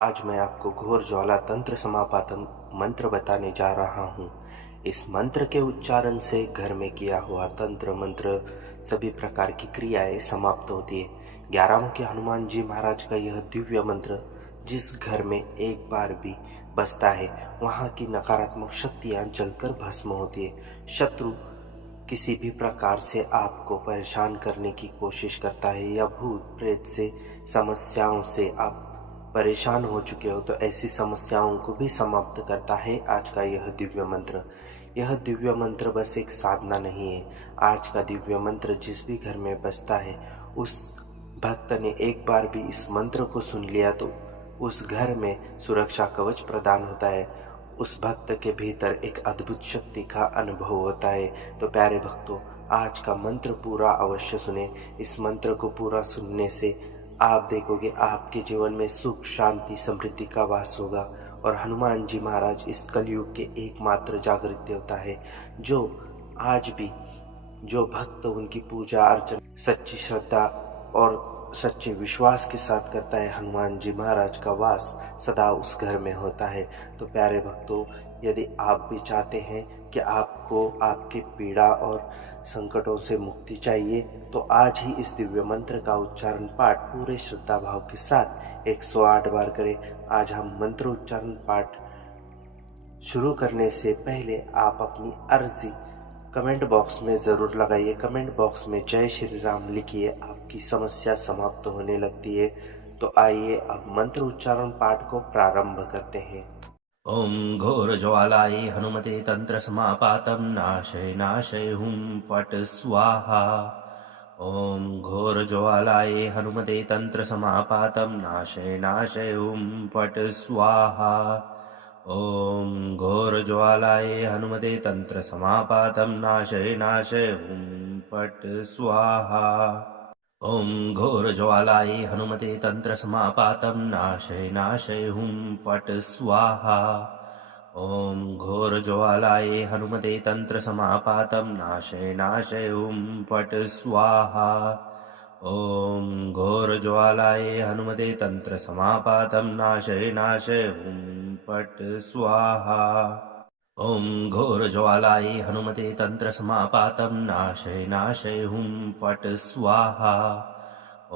आज मैं आपको घोर ज्वाला तंत्र समापातन मंत्र बताने जा रहा हूँ। इस मंत्र के उच्चारण से घर में किया हुआ तंत्र मंत्र सभी प्रकार की क्रियाएं समाप्त होती है। 11 मुखी हनुमान जी महाराज का यह दिव्य मंत्र जिस घर में एक बार भी बजता है वहाँ की नकारात्मक शक्तियाँ जलकर भस्म होती है। शत्रु किसी भी प्रकार से आपको परेशान करने की कोशिश करता है या भूत प्रेत से समस्याओं से आप परेशान हो चुके हो तो ऐसी समस्याओं को भी समाप्त करता है आज का यह दिव्य मंत्र। यह दिव्य मंत्र बस एक साधना नहीं है। आज का दिव्य मंत्र जिस भी घर में बजता है उस भक्त ने एक बार भी इस मंत्र को सुन लिया तो उस घर में सुरक्षा कवच प्रदान होता है। उस भक्त के भीतर एक अद्भुत शक्ति का अनुभव होता है। तो प्यारे भक्तों, आज का मंत्र पूरा अवश्य सुने। इस मंत्र को पूरा सुनने से आप देखोगे आपके जीवन में सुख शांति समृद्धि का वास होगा। और हनुमान जी महाराज इस कलयुग के एकमात्र जागृत देवता है जो आज भी जो भक्त उनकी पूजा अर्चना सच्ची श्रद्धा और सच्चे विश्वास के साथ करता है, हनुमान जी महाराज का वास सदा उस घर में होता है। तो प्यारे भक्तों, यदि आप भी चाहते हैं कि आपको आपके पीड़ा और संकटों से मुक्ति चाहिए तो आज ही इस दिव्य मंत्र का उच्चारण पाठ पूरे श्रद्धा भाव के साथ 108 बार करें। आज हम मंत्र उच्चारण पाठ शुरू करने से पहले आप अपनी अर्जी कमेंट बॉक्स में ज़रूर लगाइए। कमेंट बॉक्स में जय श्री राम लिखिए, आपकी समस्या समाप्त होने लगती है। तो आइए अब मंत्र उच्चारण पाठ को प्रारंभ करते हैं। ॐ घोरज्वालायै हनुमते तन्त्रसमापातं नाशय हुं फट् स्वाहा। ॐ घोरज्वालायै हनुमते तन्त्रसमापातं नाशय हुं फट् स्वाहा। ॐ घोरज्वालायै हनुमते तन्त्रसमापातं नाशय हुं फट् स्वाहा। ॐ घोरज्वालायै हनुमते तन्त्रसमापातं नाशय हुं फट् स्वाहा। ॐ घोरज्वालायै हनुमते तन्त्रसमापातं नाशय हुं फट् स्वाहा। ॐ घोरज्वालायै हनुमते तन्त्रसमापातं नाशय हुं फट् स्वाहा। ॐ घोरज्वालायै हनुमते तन्त्रसमापातं नाशय हुं फट् स्वाहा।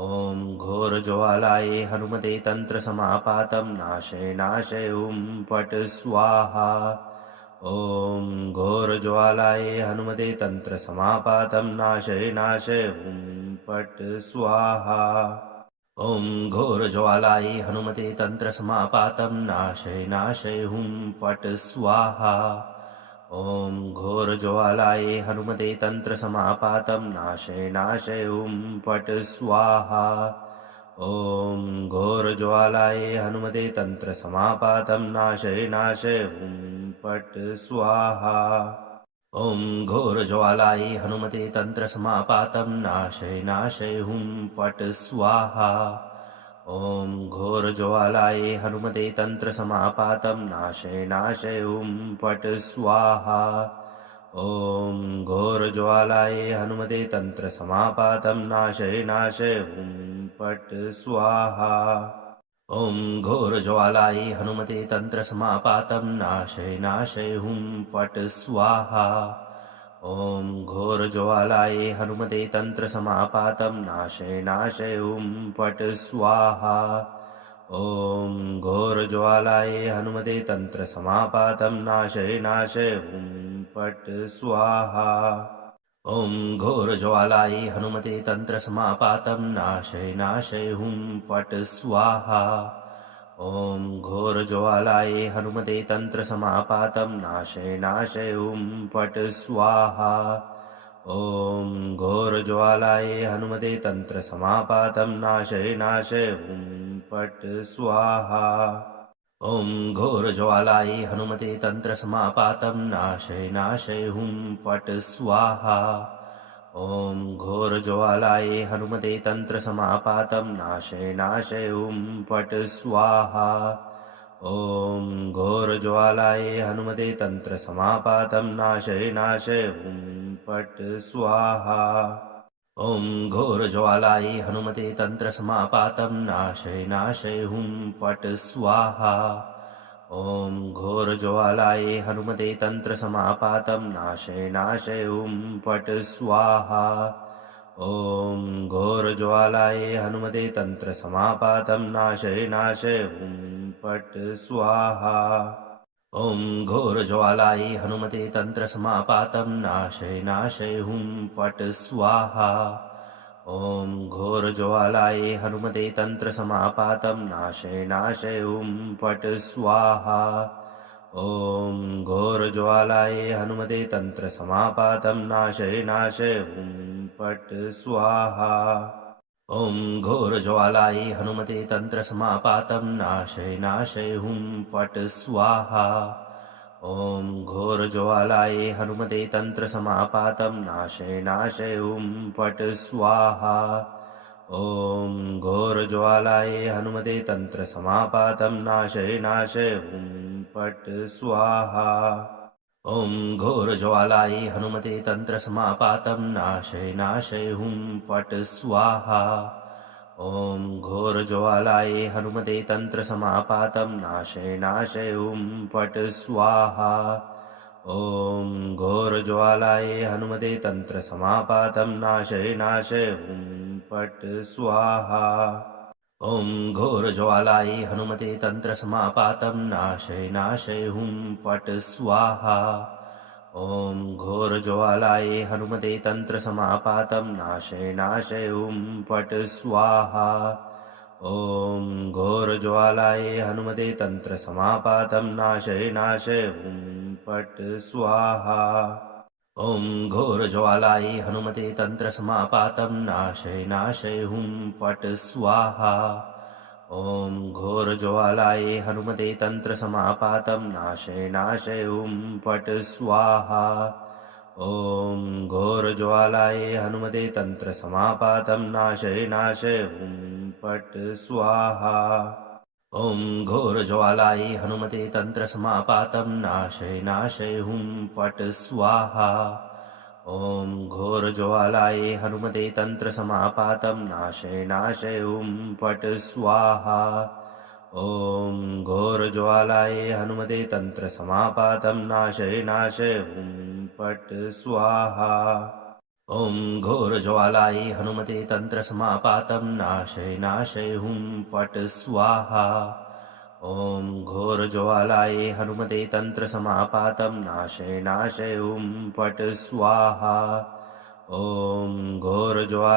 ॐ घोरज्वालायै हनुमते तन्त्रसमापातं नाशय हुं फट् स्वाहा। ॐ घोरज्वालायै हनुमते तन्त्रसमापातं नाशय हुं फट् स्वाहा। ॐ घोरज्वालायै हनुमते तन्त्रसमापातं नाशय हुं फट् स्वाहा। ॐ घोरज्वालायै हनुमते तन्त्रसमापातं नाशय हुं फट् स्वाहा। ॐ घोरज्वालायै हनुमते तन्त्रसमापातं नाशय हुं फट् स्वाहा। ॐ घोरज्वालायै हनुमते तन्त्रसमापातं नाशय हुं फट् स्वाहा। ॐ घोरज्वालायै हनुमते तन्त्रसमापातं नाशय हुं फट् स्वाहा। ॐ घोरज्वालायै हनुमते तन्त्रसमापातं नाशय हुं फट् स्वाहा। ॐ घोरज्वालायै हनुमते तन्त्रसमापातं नाशय हुं फट् स्वाहा। ॐ घोरज्वालायै हनुमते तन्त्रसमापातं नाशय हुं फट् स्वाहा। ॐ घोरज्वालायै हनुमते तन्त्रसमापातं नाशय हुं फट् स्वाहा। ॐ घोरज्वालायै हनुमते तन्त्रसमापातं नाशय हुं फट् स्वाहा। ॐ घोरज्वालायै हनुमते तन्त्रसमापातं नाशय हुं फट् स्वाहा। ॐ घोरज्वालायै हनुमते तन्त्रसमापातं नाशय हुं फट् स्वाहा। ॐ घोरज्वालायै हनुमते तन्त्रसमापातं नाशय हुं फट् स्वाहा। ॐ घोरज्वालायै हनुमते तन्त्रसमापातं नाशय हुं फट् स्वाहा। ॐ घोरज्वालायै हनुमते तन्त्रसमापातं नाशय हुं फट् स्वाहा। ॐ घोरज्वालायै हनुमते तन्त्रसमापातं नाशय नाशय हुं फट् स्वाहा ॐ घोरज्वालायै हनुमते तन्त्रसमापातं नाशय नाशय हुं फट् स्वाहा ॐ घोरज्वालायै हनुमते तन्त्रसमापातं नाशय नाशय हुं फट् स्वाहा ॐ घोरज्वालायै हनुमते तन्त्रसमापातं नाशय नाशय हुं फट् स्वाहा ॐ घोरज्वालायै हनुमते तन्त्रसमापातं नाशय नाशय हुं फट् स्वाहा ॐ घोरज्वालायै हनुमते तन्त्रसमापातं नाशय नाशय हुं फट् स्वाहा ॐ घोरज्वालायै हनुमते तन्त्रसमापातं नाशय नाशय हुं फट् स्वाहा ॐ घोरज्वालायै हनुमते तन्त्रसमापातं नाशय नाशय हुं फट् स्वाहा ॐ घोरज्वालायै हनुमते तन्त्रसमापातं नाशय नाशय हुं फट् स्वाहा ॐ घोरज्वालायै हनुमते तन्त्रसमापातं नाशय नाशय हुं फट् स्वाहा ॐ घोरज्वालायै हनुमते तन्त्रसमापातं नाशय नाशय हुं फट् स्वाहा ॐ घोरज्वालायै हनुमते तन्त्रसमापातं नाशय नाशय हुं फट् स्वाहा ॐ घोरज्वालायै हनुमते तन्त्रसमापातं नाशय नाशय हुं फट् स्वाहा ॐ घोरज्वालायै हनुमते तन्त्रसमापातं नाशय नाशय हुं फट् स्वाहा ॐ घोरज्वालायै हनुमते तन्त्रसमापातं नाशय नाशय हुं फट् स्वाहा ॐ घोरज्वालायै हनुमते तन्त्रसमापातं नाशय नाशय हुं फट् स्वाहा ॐ घोरज्वालायै हनुमते तन्त्रसमापातं नाशय नाशय हुं फट् स्वाहा ॐ घोरज्वालायै हनुमते तन्त्रसमापातं नाशय नाशय हुं फट् स्वाहा ॐ घोरज्वालायै हनुमते तन्त्रसमापातं नाशय नाशय हुं फट् स्वाहा ॐ घोरज्वालायै हनुमते तन्त्रसमापातं नाशय नाशय हुं फट् स्वाहा ॐ घोरज्वालायै हनुमते तन्त्रसमापातं नाशय नाशय हुं फट् स्वाहा ॐ घोरज्वालायै हनुमते तन्त्रसमापातं नाशय नाशय हुं फट् स्वाहा ॐ घोरज्वालायै हनुमते तन्त्रसमापातं नाशय नाशय हुं फट् स्वाहा ॐ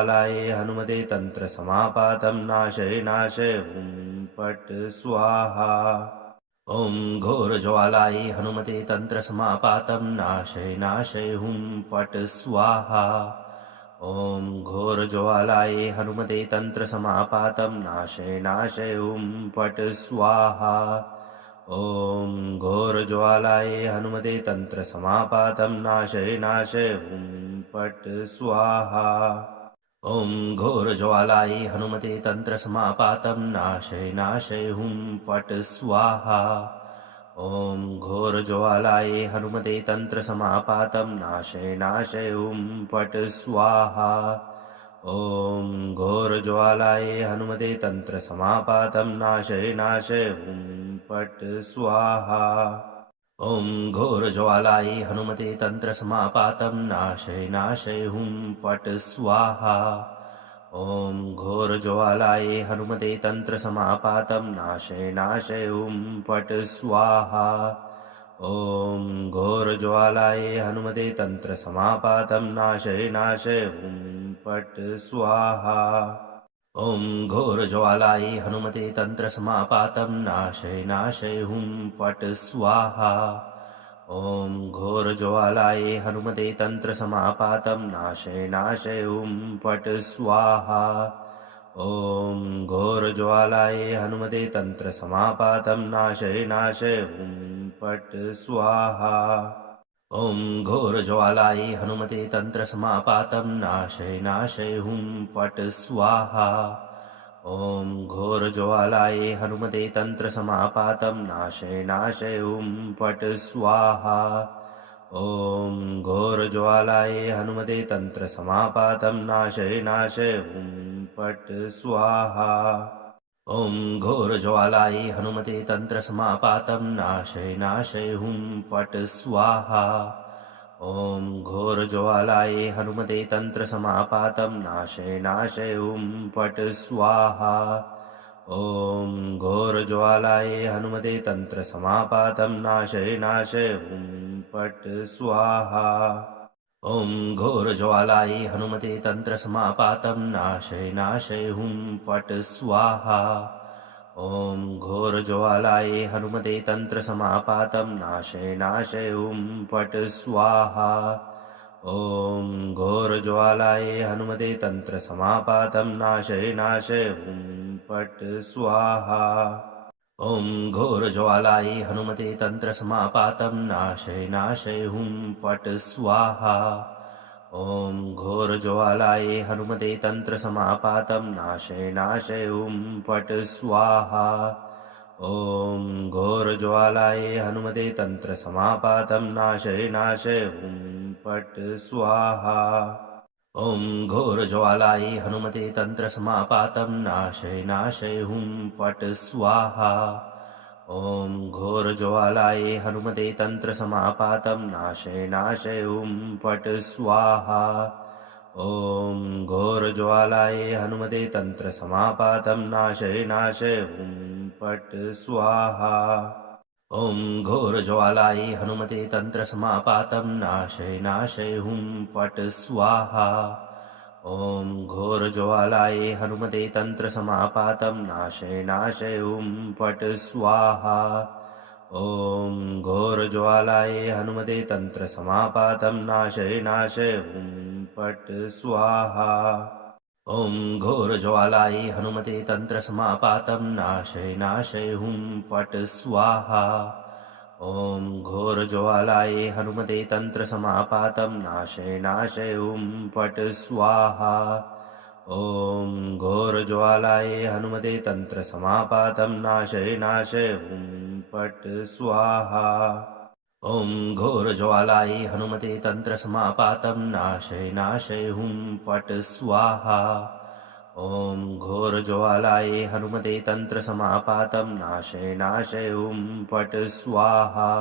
घोरज्वालायै हनुमते तन्त्रसमापातं नाशय नाशय हुं फट् स्वाहा ॐ घोरज्वालायै हनुमते तन्त्रसमापातं नाशय नाशय हुं फट् स्वाहा ॐ घोरज्वालायै हनुमते तन्त्रसमापातं नाशय नाशय हुं फट् स्वाहा ॐ घोरज्वालायै हनुमते तन्त्रसमापातं नाशय नाशय हुं फट् स्वाहा ॐ घोरज्वालायै हनुमते तन्त्रसमापातं नाशय नाशय हुं फट् स्वाहा ॐ घोरज्वालायै हनुमते तन्त्रसमापातं नाशय नाशय हुं फट् स्वाहा ॐ घोरज्वालायै हनुमते तन्त्रसमापातं नाशय नाशय हुं फट् स्वाहा ॐ घोरज्वालायै हनुमते तन्त्रसमापातं नाशय नाशय हुं फट् स्वाहा ॐ घोरज्वालायै हनुमते तन्त्रसमापातं नाशय नाशय हुं फट् स्वाहा ॐ घोरज्वालायै हनुमते तन्त्रसमापातं नाशय नाशय हुं फट् स्वाहा ॐ घोरज्वालायै हनुमते तन्त्रसमापातं नाशय नाशय हुं फट् स्वाहा ॐ घोरज्वालायै हनुमते तन्त्रसमापातं नाशय नाशय हुं फट् स्वाहा ॐ घोरज्वालायै हनुमते तन्त्रसमापातं नाशय नाशय हुं फट् स्वाहा ॐ घोरज्वालायै हनुमते तन्त्रसमापातं नाशय नाशय हुं फट् स्वाहा ॐ घोरज्वालायै हनुमते तन्त्रसमापातं नाशय नाशय हुं फट् स्वाहा ॐ घोरज्वालायै हनुमते तन्त्रसमापातं नाशय नाशय हुं फट् स्वाहा। ॐ घोरज्वालायै हनुमते तन्त्रसमापातं नाशय नाशय हुं फट् स्वाहा। ॐ घोरज्वालायै हनुमते तन्त्रसमापातं नाशय नाशय हुं फट् स्वाहा। ॐ घोरज्वालायै हनुमते तन्त्रसमापातं नाशय नाशय हुं फट् स्वाहा। ॐ घोरज्वालायै हनुमते तन्त्रसमापातं नाशय नाशय हुं फट् स्वाहा। ॐ घोरज्वालायै हनुमते तन्त्रसमापातं नाशय नाशय हुं फट् स्वाहा। ॐ घोरज्वालायै हनुमते तन्त्रसमापातं नाशय नाशय हुं फट् स्वाहा। ॐ घोरज्वालायै हनुमते तन्त्रसमापातं नाशय नाशय हुं फट् स्वाहा। ॐ घोरज्वालायै हनुमते तन्त्रसमापातं नाशय नाशय हुं फट् स्वाहा। ॐ घोरज्वालायै हनुमते तन्त्रसमापातं नाशय नाशय हुं फट् स्वाहा। ॐ घोरज्वालायै हनुमते तन्त्रसमापातं नाशय नाशय हुं फट् स्वाहा। ॐ घोरज्वालायै हनुमते तन्त्रसमापातं नाशय नाशय हुं फट् स्वाहा। ॐ घोरज्वालायै हनुमते तन्त्रसमापातं नाशय नाशय हुं फट् स्वाहा। ॐ घोरज्वालायै हनुमते तन्त्रसमापातं नाशय नाशय हुं फट् स्वाहा। ॐ घोरज्वालायै हनुमते तन्त्रसमापातं नाशय नाशय हुं फट् स्वाहा। ॐ घोरज्वालायै हनुमते तन्त्रसमापातं नाशय नाशय हुं फट् स्वाहा। ॐ घोरज्वालायै हनुमते तन्त्रसमापातं नाशय नाशय हुं फट् स्वाहा। ॐ घोरज्वालायै हनुमते तन्त्रसमापातं नाशय नाशय हुं फट् स्वाहा। ॐ घोरज्वालायै हनुमते तन्त्रसमापातं नाशय नाशय हुं फट् स्वाहा। ॐ घोरज्वालायै हनुमते तन्त्रसमापातं नाशय नाशय हुं फट् स्वाहा। ॐ घोरज्वालायै हनुमते तन्त्रसमापातं नाशय नाशय हुं फट् स्वाहा। ॐ घोरज्वालायै हनुमते तन्त्रसमापातं नाशय नाशय हुं फट् स्वाहा।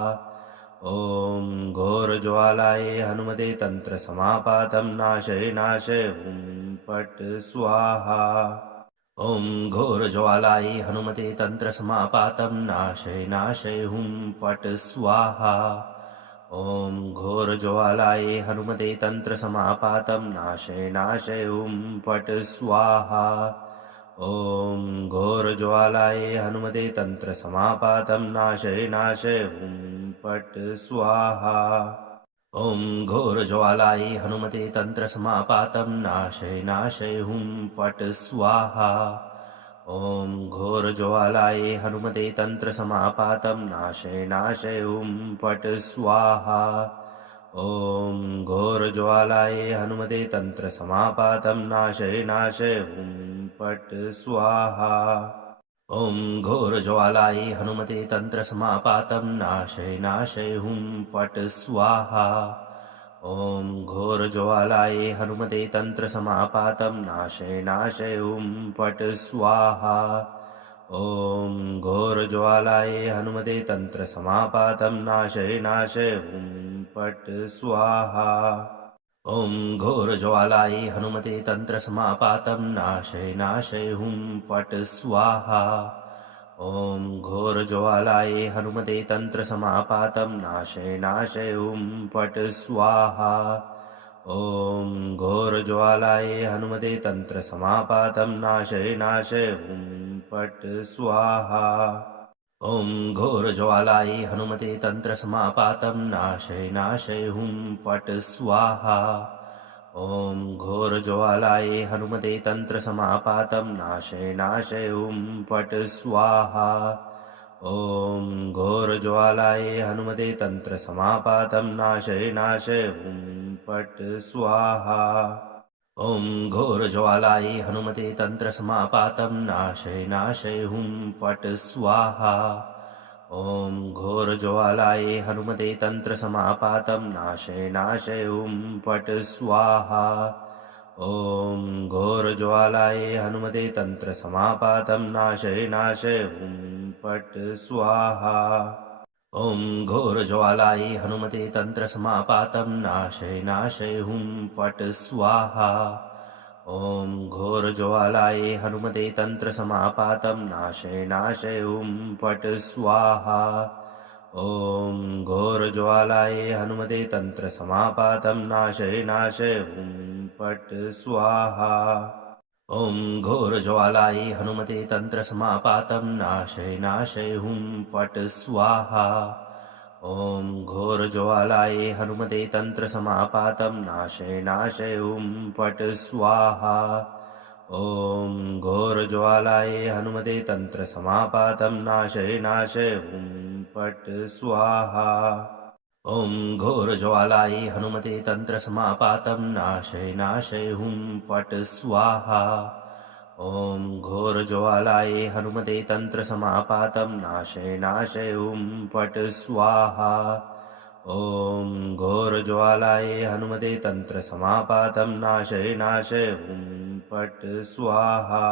ॐ घोरज्वालायै हनुमते तन्त्रसमापातं नाशय नाशय हुं फट् स्वाहा। ॐ घोरज्वालायै हनुमते तन्त्रसमापातं नाशय नाशय हुं फट् स्वाहा। ॐ घोरज्वालायै हनुमते तन्त्रसमापातं नाशय नाशय हुं फट् स्वाहा। ॐ घोरज्वालायै हनुमते तन्त्रसमापातं नाशय नाशय हुं फट् स्वाहा। ॐ घोरज्वालायै हनुमते तन्त्रसमापातं नाशय नाशय हुं फट् स्वाहा। ॐ घोरज्वालायै हनुमते तन्त्रसमापातं नाशय नाशय हुं फट् स्वाहा। ॐ घोरज्वालायै हनुमते तन्त्रसमापातं नाशय नाशय हुं फट् स्वाहा। ॐ घोरज्वालायै हनुमते तन्त्रसमापातं नाशय नाशय हुं फट् स्वाहा। ॐ घोरज्वालायै हनुमते तन्त्रसमापातं नाशय नाशय हुं फट् स्वाहा। ॐ घोरज्वालायै हनुमते तन्त्रसमापातं नाशय नाशय हुं फट् स्वाहा। ॐ घोरज्वालायै हनुमते तन्त्रसमापातं नाशय नाशय हुं फट् स्वाहा। ॐ घोरज्वालायै हनुमते तन्त्रसमापातं नाशय नाशय हुं फट् स्वाहा। ॐ घोरज्वालायै हनुमते तन्त्रसमापातं नाशय नाशय हुं फट् स्वाहा। ॐ घोरज्वालायै हनुमते तन्त्रसमापातं नाशय नाशय हुं फट् स्वाहा। ॐ घोरज्वालायै हनुमते तन्त्रसमापातं नाशय नाशय हुं फट् स्वाहा। ॐ घोरज्वालायै हनुमते तन्त्रसमापातं नाशय नाशय हुं फट् स्वाहा। ॐ घोरज्वालायै हनुमते तन्त्रसमापातं नाशय नाशय फट् स्वाहा ॐ घोरज्वालायै हनुमते तन्त्रसमापातं नाशय नाशय फट् स्वाहा ॐ घोरज्वालायै हनुमते तन्त्रसमापातं नाशय नाशय फट् स्वाहा ॐ घोरज्वालायै हनुमते तन्त्रसमापातं नाशय नाशय फट् स्वाहा ॐ घोरज्वालायै हनुमते तन्त्रसमापातं नाशय नाशय फट् स्वाहा ॐ घोरज्वालायै हनुमते तन्त्रसमापातं नाशय नाशय फट् स्वाहा ॐ घोरज्वालायै हनुमते तन्त्रसमापातं नाशय नाशय फट् स्वाहा ॐ घोरज्वालायै हनुमते तन्त्रसमापातं नाशय नाशय फट् स्वाहा ॐ घोरज्वालायै हनुमते तन्त्रसमापातं नाशय नाशय फट् स्वाहा ॐ घोरज्वालायै हनुमते तन्त्रसमापातं नाशय नाशय फट् स्वाहा ॐ घोरज्वालायै हनुमते तन्त्रसमापातं नाशय नाशय फट् स्वाहा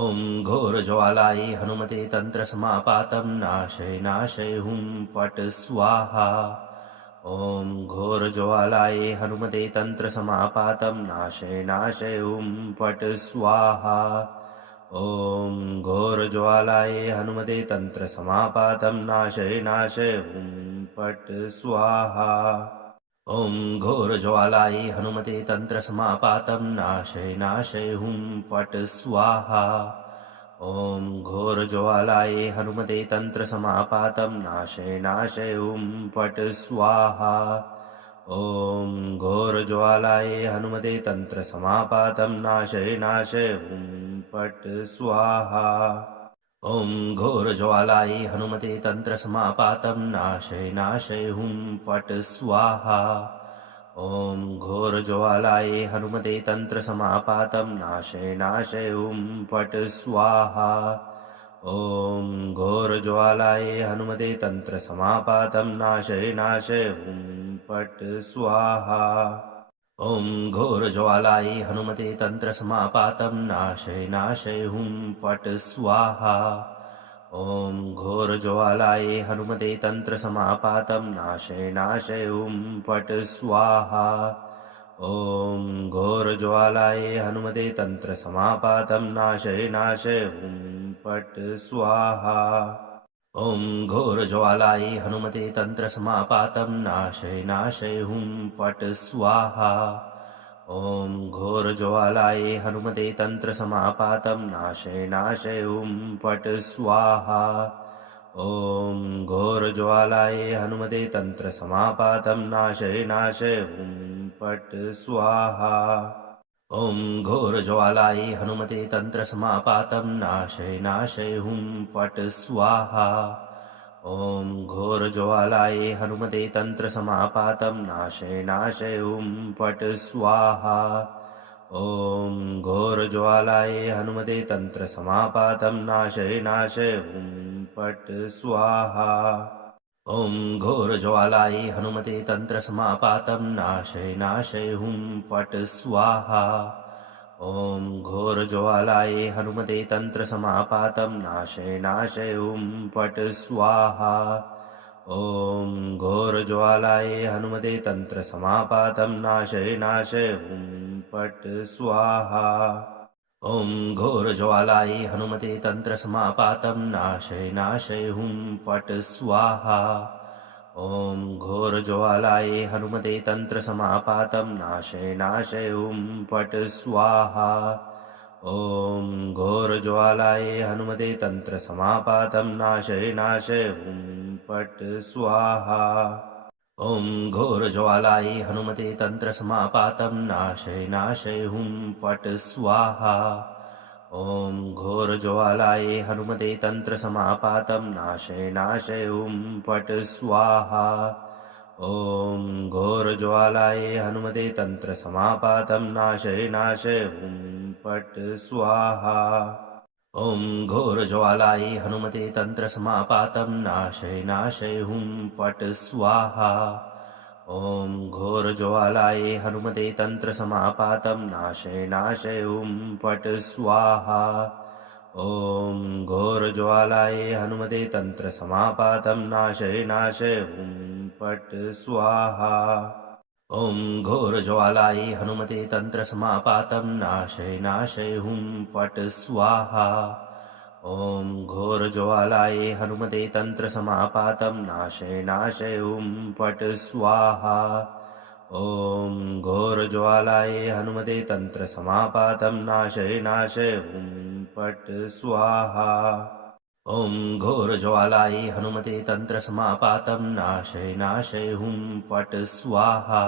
ॐ घोरज्वालायै हनुमते तन्त्रसमापातं नाशय नाशय फट् स्वाहा ॐ घोरज्वालायै हनुमते तन्त्रसमापातं नाशय नाशय फट् स्वाहा ॐ घोरज्वालायै हनुमते तन्त्रसमापातं नाशय नाशय फट् स्वाहा ॐ घोरज्वालायै हनुमते तन्त्रसमापातं नाशय नाशय फट् स्वाहा ॐ घोरज्वालायै हनुमते तन्त्रसमापातं नाशय नाशय फट् स्वाहा ॐ घोरज्वालायै हनुमते तन्त्रसमापातं नाशय नाशय फट् स्वाहा ॐ घोरज्वालायै हनुमते तन्त्रसमापातं नाशय नाशय फट् स्वाहा ॐ घोरज्वालायै हनुमते तन्त्रसमापातं नाशय नाशय फट् स्वाहा ॐ घोरज्वालायै हनुमते तन्त्रसमापातं नाशय नाशय फट् स्वाहा ॐ घोरज्वालायै हनुमते तन्त्रसमापातं नाशय नाशय फट् स्वाहा ॐ घोरज्वालायै हनुमते तन्त्रसमापातं नाशय नाशय फट् स्वाहा ॐ घोरज्वालायै हनुमते तन्त्रसमापातं नाशय नाशय फट् स्वाहा ॐ घोरज्वालायै हनुमते तन्त्रसमापातं नाशय नाशय फट् स्वाहा ॐ घोरज्वालायै हनुमते तन्त्रसमापातं नाशय नाशय फट् स्वाहा ॐ घोरज्वालायै हनुमते तन्त्रसमापातं नाशय नाशय फट् स्वाहा ॐ घोरज्वालायै हनुमते तन्त्रसमापातं नाशय नाशय फट् स्वाहा ॐ घोरज्वालायै हनुमते तन्त्रसमापातं नाशय नाशय फट् स्वाहा ॐ घोरज्वालायै हनुमते तन्त्रसमापातं नाशय नाशय फट् स्वाहा ॐ घोरज्वालायै हनुमते तन्त्रसमापातं नाशय नाशय फट् स्वाहा ॐ घोरज्वालायै हनुमते तन्त्रसमापातं नाशय नाशय फट् स्वाहा ॐ घोरज्वालायै हनुमते तन्त्रसमापातं नाशय नाशय फट् स्वाहा ॐ घोरज्वालायै हनुमते तन्त्रसमापातं नाशय नाशय फट् स्वाहा ॐ घोरज्वालायै हनुमते तन्त्रसमापातं नाशय नाशय फट् स्वाहा ॐ घोरज्वालायै हनुमते तन्त्रसमापातं नाशय नाशय फट् स्वाहा ॐ घोरज्वालायै हनुमते तन्त्रसमापातं नाशय नाशय फट् स्वाहा ॐ घोरज्वालायै हनुमते तन्त्रसमापातं नाशय नाशय फट् स्वाहा ॐ घोरज्वालायै हनुमते तन्त्रसमापातं नाशय नाशय फट् स्वाहा ॐ घोरज्वालायै हनुमते तन्त्रसमापातं नाशय नाशय हुं फट् स्वाहा ॐ घोरज्वालायै हनुमते तन्त्रसमापातं नाशय नाशय हुं फट् स्वाहा ॐ घोरज्वालायै हनुमते तन्त्रसमापातं नाशय नाशय हुं फट् स्वाहा ॐ घोरज्वालायै हनुमते तन्त्रसमापातं नाशय नाशय हुं फट् स्वाहा ॐ घोरज्वालायै हनुमते तन्त्रसमापातं नाशय नाशय हुं फट् स्वाहा ॐ घोरज्वालायै हनुमते तन्त्रसमापातं नाशय नाशय हुं फट् स्वाहा ॐ घोरज्वालायै हनुमते तन्त्रसमापातं नाशय नाशय हुं फट् स्वाहा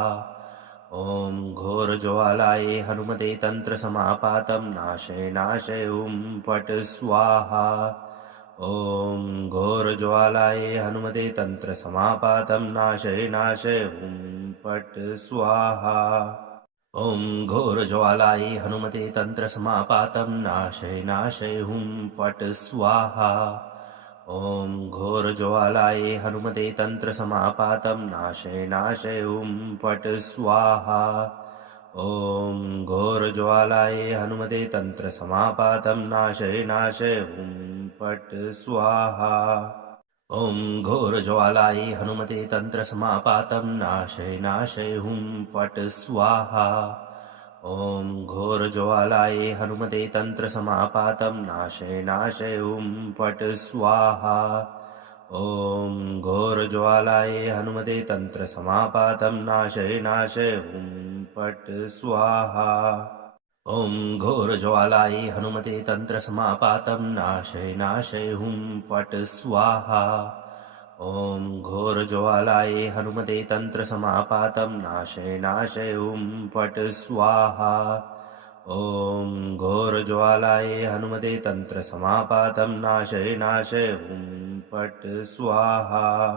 ॐ घोरज्वालायै हनुमते तन्त्रसमापातं नाशय नाशय हुं फट् स्वाहा ॐ घोरज्वालायै हनुमते तन्त्रसमापातं नाशय नाशय हुं फट् स्वाहा ॐ घोरज्वालायै हनुमते तन्त्रसमापातं नाशय नाशय हुं फट् स्वाहा ॐ घोरज्वालायै हनुमते तन्त्रसमापातं नाशय नाशय हुं फट् स्वाहा ॐ घोरज्वालायै हनुमते तन्त्रसमापातं नाशय नाशय हुं फट् स्वाहा ॐ घोरज्वालायै हनुमते तन्त्रसमापातं नाशय नाशय हुं फट् स्वाहा ॐ घोरज्वालायै हनुमते तन्त्रसमापातं नाशय नाशय हुं फट् स्वाहा ॐ घोरज्वालायै हनुमते तन्त्रसमापातं नाशय नाशय हुं फट् स्वाहा ॐ घोरज्वालायै हनुमते तन्त्रसमापातं नाशय नाशय हुं फट् स्वाहा ॐ घोरज्वालायै हनुमते तन्त्रसमापातं नाशय नाशय हुं फट् स्वाहा ॐ घोरज्वालायै हनुमते तन्त्रसमापातं नाशय नाशय हुं फट् स्वाहा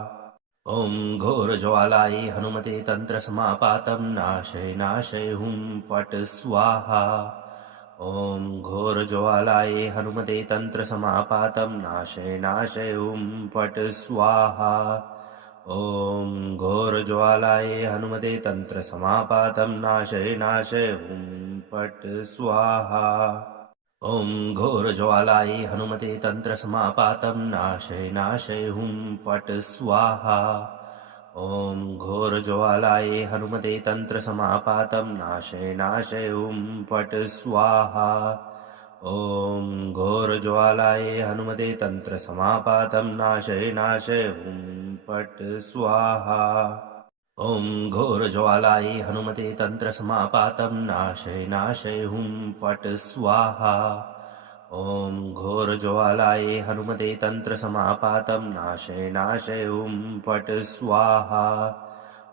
ॐ घोरज्वालायै हनुमते तन्त्रसमापातं नाशय नाशय हुं फट् स्वाहा ॐ घोरज्वालायै हनुमते तन्त्रसमापातं नाशय नाशय हुं फट् स्वाहा ॐ घोरज्वालायै हनुमते तन्त्रसमापातं नाशय नाशय हुं फट् स्वाहा ॐ घोरज्वालायै हनुमते तन्त्रसमापातं नाशय नाशय हुं फट् स्वाहा ॐ घोरज्वालायै हनुमते तन्त्रसमापातं नाशय नाशय हुं फट् स्वाहा ॐ घोरज्वालायै हनुमते तन्त्रसमापातं नाशय नाशय हुं फट् स्वाहा ॐ घोरज्वालायै हनुमते तन्त्रसमापातं नाशय नाशय हुं फट् स्वाहा ॐ घोरज्वालायै हनुमते तन्त्रसमापातं नाशय नाशय हुं फट् स्वाहा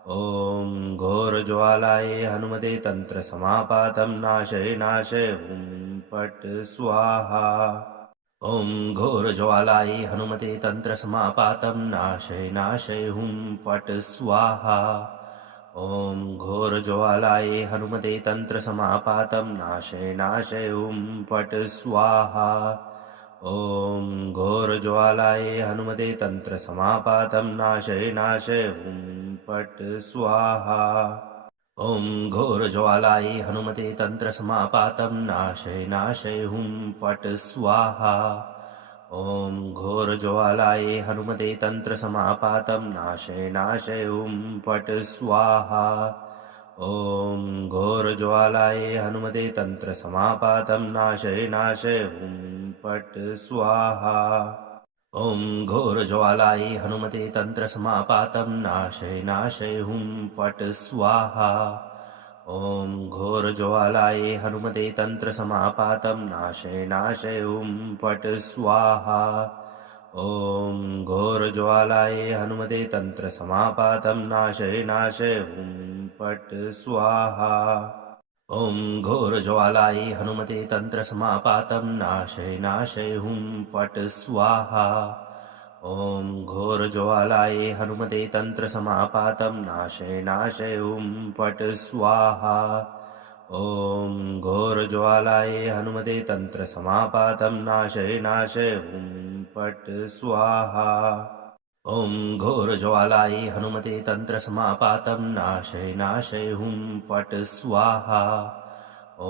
ॐ घोरज्वालायै हनुमते तन्त्रसमापातं नाशय नाशय हुं फट् स्वाहा ॐ घोरज्वालायै हनुमते तन्त्रसमापातं नाशय नाशय हुं फट् स्वाहा ॐ घोरज्वालायै हनुमते तन्त्रसमापातं नाशय नाशय हुं फट् स्वाहा ॐ घोरज्वालायै हनुमते तन्त्रसमापातं नाशय नाशय हुं फट् स्वाहा ॐ घोरज्वालायै हनुमते तन्त्रसमापातं नाशय नाशय हुं फट् स्वाहा ॐ घोरज्वालायै हनुमते तन्त्रसमापातं नाशय नाशय हुं फट् स्वाहा ॐ घोरज्वालायै हनुमते तन्त्रसमापातं नाशय नाशय हुं फट् स्वाहा ॐ घोरज्वालायै हनुमते तन्त्रसमापातं नाशय नाशय हुं फट् स्वाहा ॐ घोरज्वालायै हनुमते तन्त्रसमापातं नाशय नाशय हुं फट् स्वाहा ॐ घोरज्वालायै हनुमते तन्त्रसमापातं नाशय नाशय हुं फट् स्वाहा ॐ घोरज्वालायै हनुमते तन्त्रसमापातं नाशय नाशय हुं फट् स्वाहा ॐ घोरज्वालायै हनुमते तन्त्रसमापातं नाशय नाशय हुं फट् स्वाहा ॐ घोरज्वालायै हनुमते तन्त्रसमापातं नाशय नाशय हुं फट् स्वाहा ॐ घोरज्वालायै हनुमते तन्त्रसमापातं नाशय नाशय हुं फट् स्वाहा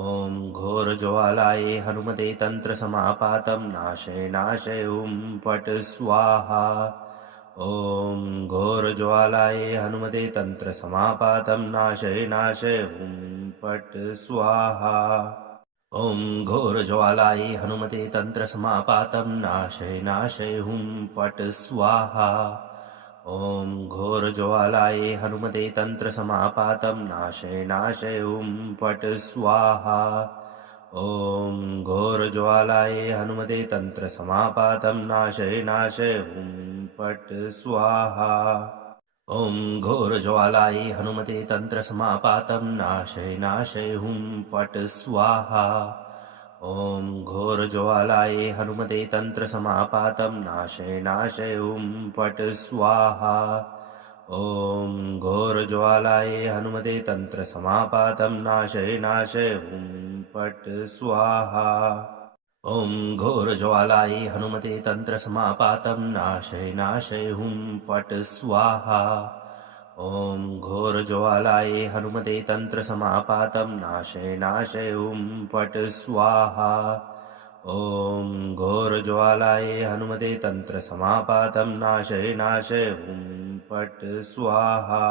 ॐ घोरज्वालायै हनुमते तन्त्रसमापातं नाशय नाशय हुं फट् स्वाहा ॐ घोरज्वालायै हनुमते तन्त्रसमापातं नाशय नाशय हुं फट् स्वाहा ॐ घोरज्वालायै हनुमते तन्त्रसमापातं नाशय नाशय हुं फट् स्वाहा ॐ घोरज्वालायै हनुमते तन्त्रसमापातं नाशय नाशय हुं फट् स्वाहा ॐ घोरज्वालायै हनुमते तन्त्रसमापातं नाशय नाशय हुं फट् स्वाहा ॐ घोरज्वालायै हनुमते तन्त्रसमापातं नाशय नाशय हुं फट् स्वाहा ॐ घोरज्वालायै हनुमते तन्त्रसमापातं नाशय नाशय हुं फट् स्वाहा ॐ घोरज्वालायै हनुमते तन्त्रसमापातं नाशय नाशय हुं फट् स्वाहा ॐ घोरज्वालायै हनुमते तन्त्रसमापातं नाशय नाशय हुं फट् स्वाहा ॐ घोरज्वालायै हनुमते तन्त्रसमापातं नाशय नाशय हुं फट् स्वाहा ॐ घोरज्वालायै हनुमते तन्त्रसमापातं नाशय नाशय हुं फट् स्वाहा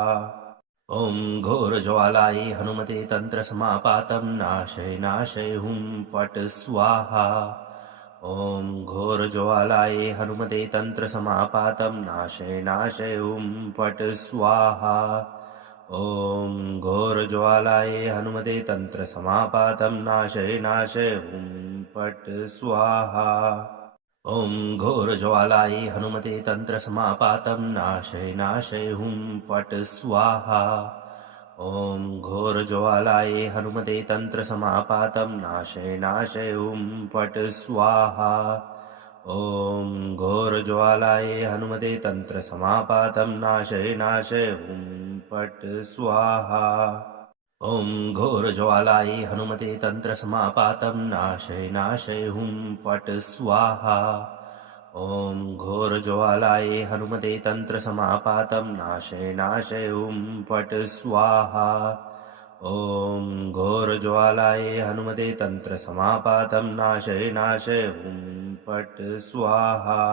ॐ घोरज्वालायै हनुमते तन्त्रसमापातं नाशय नाशय हुं फट् स्वाहा ॐ घोरज्वालायै हनुमते तन्त्रसमापातं नाशय नाशय हुं फट् स्वाहा ॐ घोरज्वालायै हनुमते तन्त्रसमापातं नाशय नाशय हुं फट् स्वाहा ॐ घोरज्वालायै हनुमते तन्त्रसमापातं नाशय नाशय हुं फट् स्वाहा ॐ घोरज्वालायै हनुमते तन्त्रसमापातं नाशय नाशय हुं फट् स्वाहा ॐ घोरज्वालायै हनुमते तन्त्रसमापातं नाशय नाशय हुं फट् स्वाहा ॐ घोरज्वालायै हनुमते तन्त्रसमापातं नाशय नाशय हुं फट् स्वाहा ॐ घोरज्वालायै हनुमते तन्त्रसमापातं नाशय नाशय हुं फट् स्वाहा ॐ घोरज्वालायै हनुमते तन्त्रसमापातं नाशय नाशय हुं फट् स्वाहा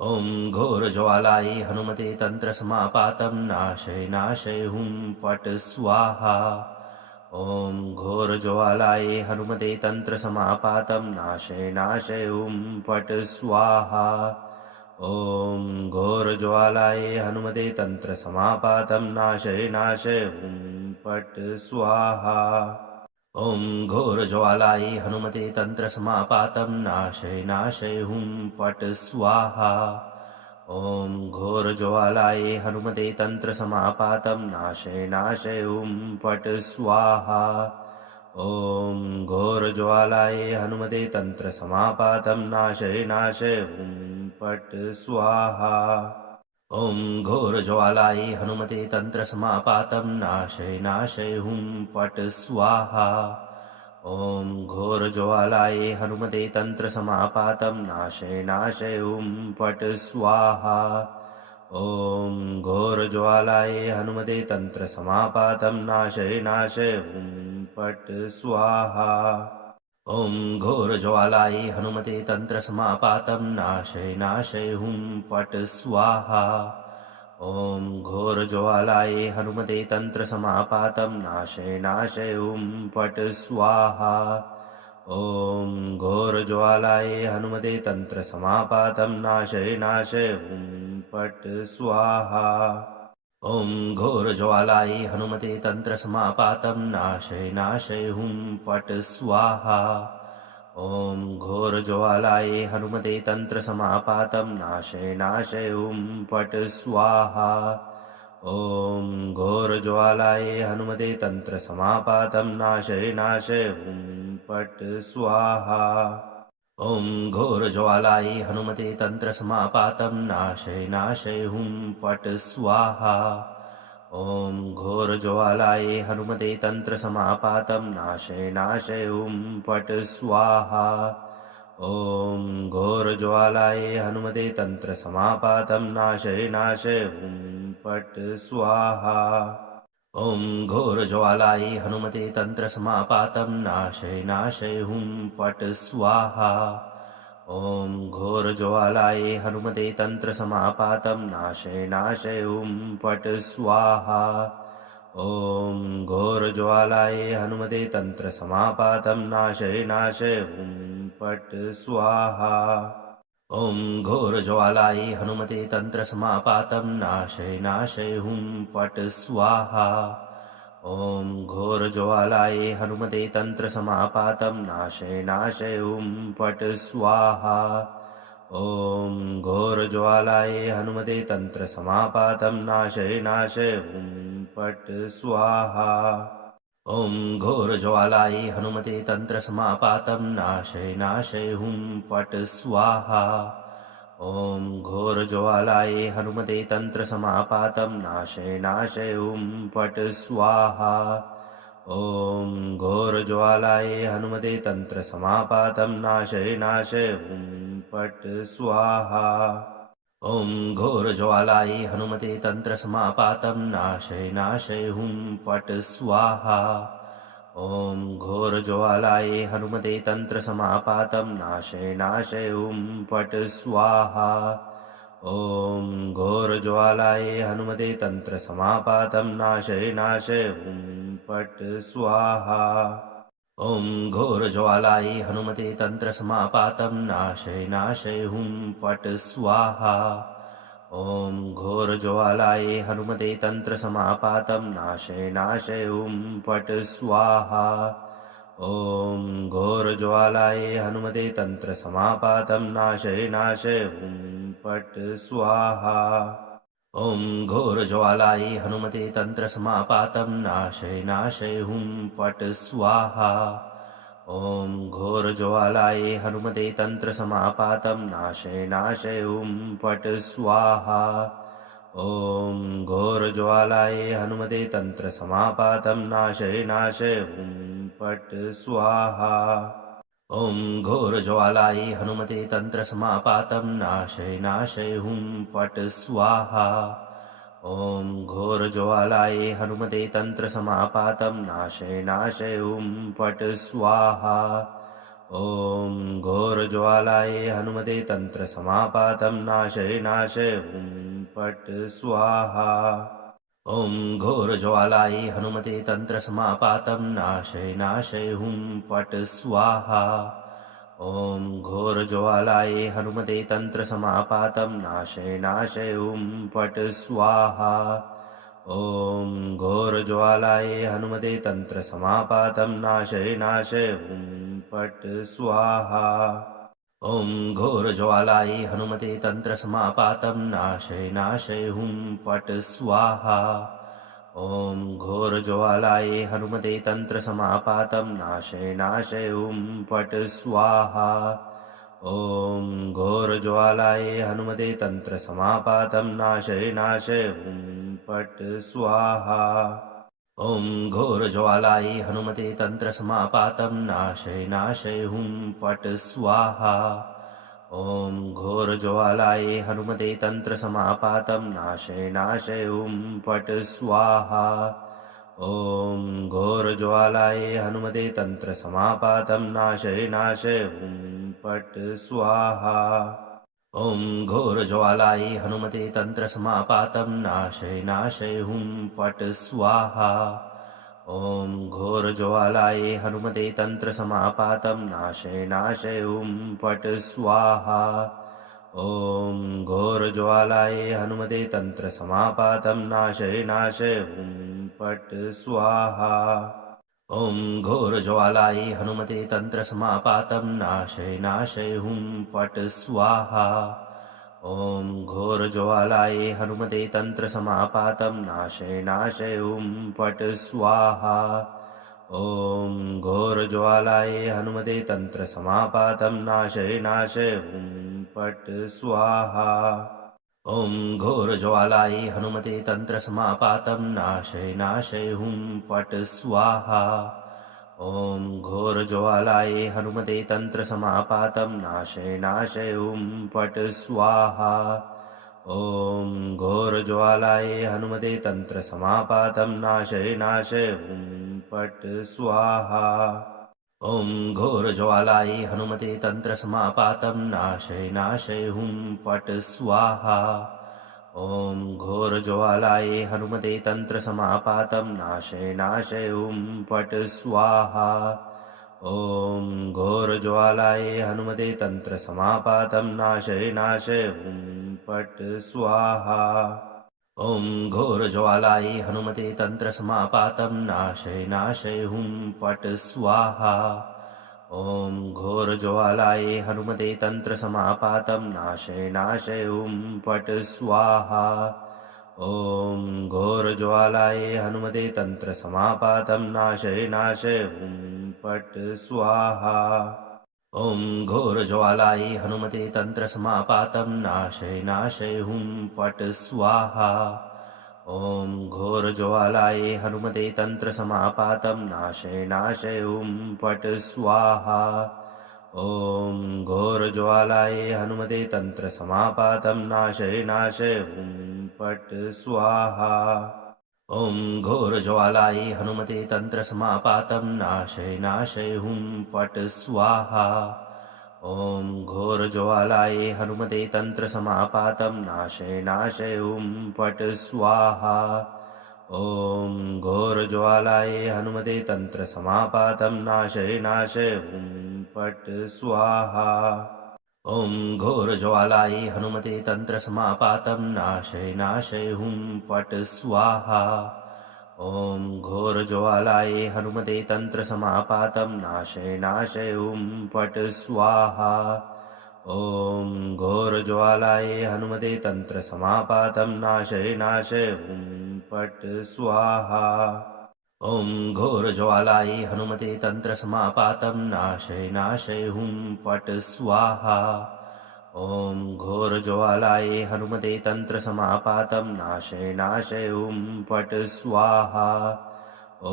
ॐ घोरज्वालायै हनुमते तन्त्रसमापातं नाशय नाशय हुं फट् स्वाहा ॐ घोरज्वालायै हनुमते तन्त्रसमापातं नाशय नाशय हुं फट् स्वाहा ॐ घोरज्वालायै हनुमते तन्त्रसमापातं नाशय नाशय हुं फट् स्वाहा ॐ घोरज्वालायै हनुमते तन्त्रसमापातं नाशय नाशय हुं फट् स्वाहा ॐ घोरज्वालायै हनुमते तन्त्रसमापातं नाशय नाशय हुं फट् स्वाहा ॐ घोरज्वालायै हनुमते तन्त्रसमापातं नाशय नाशय हुं फट् स्वाहा ॐ घोरज्वालायै हनुमते तन्त्रसमापातं नाशय नाशय हुं फट् स्वाहा ॐ घोरज्वालायै हनुमते तन्त्रसमापातं नाशय नाशय हुं फट् स्वाहा ॐ घोरज्वालायै हनुमते तन्त्रसमापातं नाशय नाशय हुं फट् स्वाहा ॐ घोरज्वालायै हनुमते तन्त्रसमापातं नाशय नाशय हुं फट् स्वाहा ॐ घोरज्वालायै हनुमते तन्त्रसमापातं नाशय नाशय हुं फट् स्वाहा ॐ घोरज्वालायै हनुमते तन्त्रसमापातं नाशय नाशय हुं फट् स्वाहा ॐ घोरज्वालायै हनुमते तन्त्रसमापातं नाशय नाशय हुं फट् स्वाहा ॐ घोरज्वालायै हनुमते तन्त्रसमापातं नाशय नाशय हुं फट् स्वाहा ॐ घोरज्वालायै हनुमते तन्त्रसमापातं नाशय नाशय हुं फट् स्वाहा ॐ घोरज्वालायै हनुमते तन्त्रसमापातं नाशय नाशय हुं फट् स्वाहा ॐ घोरज्वालायै हनुमते तन्त्रसमापातं नाशय नाशय हुं फट् स्वाहा ॐ घोरज्वालायै हनुमते तन्त्रसमापातं नाशय नाशय हुं फट् स्वाहा ॐ घोरज्वालायै हनुमते तन्त्रसमापातं नाशय नाशय हुं फट् स्वाहा ॐ घोरज्वालायै हनुमते तन्त्रसमापातं नाशय नाशय हुं फट् स्वाहा ॐ घोरज्वालायै हनुमते तन्त्रसमापातं नाशय नाशय हुं फट् स्वाहा ॐ घोरज्वालायै हनुमते तन्त्रसमापातं नाशय नाशय हुं फट् स्वाहा ॐ घोरज्वालायै हनुमते तन्त्रसमापातं नाशय नाशय हुं फट् स्वाहा ॐ घोरज्वालायै हनुमते तन्त्रसमापातं नाशय नाशय हुं फट् स्वाहा ॐ घोरज्वालायै हनुमते तन्त्रसमापातं नाशय नाशय हुं फट् स्वाहा ॐ घोरज्वालायै हनुमते तन्त्रसमापातं नाशय नाशय हुं फट् स्वाहा ॐ घोरज्वालायै हनुमते तन्त्रसमापातं नाशय नाशय हुं फट् स्वाहा ॐ घोरज्वालायै हनुमते तन्त्रसमापातं नाशय नाशय हुं फट् स्वाहा ॐ घोरज्वालायै हनुमते तन्त्रसमापातं नाशय नाशय हुं फट् स्वाहा ॐ घोरज्वालायै हनुमते तन्त्रसमापातं नाशय नाशय हुं फट् स्वाहा ॐ घोरज्वालायै हनुमते तन्त्रसमापातं नाशय नाशय हुं फट् स्वाहा ॐ घोरज्वालायै हनुमते तन्त्रसमापातं नाशय नाशय हुं फट् स्वाहा ॐ घोरज्वालायै हनुमते तन्त्रसमापातं नाशय नाशय हुं फट् स्वाहा ॐ घोरज्वालायै हनुमते तन्त्रसमापातं नाशय नाशय हुं फट् स्वाहा ॐ घोरज्वालायै हनुमते तन्त्रसमापातं नाशय नाशय हुं फट् स्वाहा ॐ घोरज्वालायै हनुमते तन्त्रसमापातं नाशय नाशय हुं फट् स्वाहा ॐ घोरज्वालायै हनुमते तन्त्रसमापातं नाशय नाशय हुं फट् स्वाहा ॐ घोरज्वालायै हनुमते तन्त्रसमापातं नाशय नाशय हुं फट् स्वाहा ॐ घोरज्वालायै हनुमते तन्त्रसमापातं नाशय नाशय हुं फट् स्वाहा ॐ घोरज्वालायै हनुमते तन्त्रसमापातं नाशय नाशय हुं फट् स्वाहा ॐ घोरज्वालायै हनुमते तन्त्रसमापातं नाशय नाशय हुं फट् स्वाहा ॐ घोरज्वालायै हनुमते तन्त्रसमापातं नाशय नाशय हुं फट् स्वाहा ॐ घोरज्वालायै हनुमते तन्त्रसमापातं नाशय नाशय हुं फट् स्वाहा ॐ घोरज्वालायै हनुमते तन्त्रसमापातं नाशय नाशय हुं फट् स्वाहा ॐ घोरज्वालायै हनुमते तन्त्रसमापातं नाशय नाशय हुं फट् स्वाहा ॐ घोरज्वालायै हनुमते तन्त्रसमापातं नाशय नाशय हुं फट् स्वाहा ॐ घोरज्वालायै हनुमते तन्त्रसमापातं नाशय नाशय हुं फट् स्वाहा ॐ घोरज्वालायै हनुमते तन्त्रसमापातं नाशय नाशय हुं फट् स्वाहा ॐ घोरज्वालायै हनुमते तन्त्रसमापातं नाशय नाशय हुं फट् स्वाहा ॐ घोरज्वालायै हनुमते तन्त्रसमापातं नाशय नाशय हुं फट् स्वाहा ॐ घोरज्वालायै हनुमते तन्त्रसमापातं नाशय नाशय हुं फट् स्वाहा ॐ घोरज्वालायै हनुमते तन्त्रसमापातं नाशय नाशय हुं फट् स्वाहा ॐ घोरज्वालायै हनुमते तन्त्रसमापातं नाशय नाशय हुं फट् स्वाहा ॐ घोरज्वालायै हनुमते तन्त्रसमापातं नाशय नाशय हुं फट् स्वाहा ॐ घोरज्वालायै हनुमते तन्त्रसमापातं नाशय नाशय हुं फट् स्वाहा ॐ घोरज्वालायै हनुमते तन्त्रसमापातं नाशय नाशय हुं फट् स्वाहा ॐ घोरज्वालायै हनुमते तन्त्रसमापातं नाशय नाशय हुं फट् स्वाहा ॐ घोरज्वालायै हनुमते तन्त्रसमापातं नाशय नाशय हुं फट् स्वाहा ॐ घोरज्वालायै हनुमते तन्त्रसमापातं नाशय नाशय हुं फट् स्वाहा ॐ घोरज्वालायै हनुमते तन्त्रसमापातं नाशय नाशय हुं फट् स्वाहा ॐ घोरज्वालायै हनुमते तन्त्रसमापातं नाशय नाशय हुं फट् स्वाहा ॐ घोरज्वालायै हनुमते तन्त्रसमापातं नाशय नाशय हुं फट् स्वाहा ॐ घोरज्वालायै हनुमते तन्त्रसमापातं नाशय नाशय हुं फट् स्वाहा ॐ घोरज्वालायै हनुमते तन्त्रसमापातं नाशय नाशय हुं फट् स्वाहा ॐ घोरज्वालायै हनुमते तन्त्रसमापातं नाशय नाशय हुं फट् स्वाहा ॐ घोरज्वालायै हनुमते तन्त्रसमापातं नाशय नाशय हुं फट् स्वाहा ॐ घोरज्वालायै हनुमते तन्त्रसमापातं नाशय नाशय हुं फट् स्वाहा ॐ घोरज्वालायै हनुमते तन्त्रसमापातं नाशय नाशय हुं फट् स्वाहा ॐ घोरज्वालायै हनुमते तन्त्रसमापातं नाशय नाशय हुं फट् स्वाहा ॐ घोरज्वालायै हनुमते तन्त्रसमापातं नाशय नाशय हुं फट् स्वाहा ॐ घोरज्वालायै हनुमते तन्त्रसमापातं नाशय नाशय हुं फट् स्वाहा ॐ घोरज्वालायै हनुमते तन्त्रसमापातं नाशय नाशय हुं फट् स्वाहा ॐ घोरज्वालायै हनुमते तन्त्रसमापातं नाशय नाशय हुं फट् स्वाहा ॐ घोरज्वालायै हनुमते तन्त्रसमापातं नाशय नाशय हुं फट् स्वाहा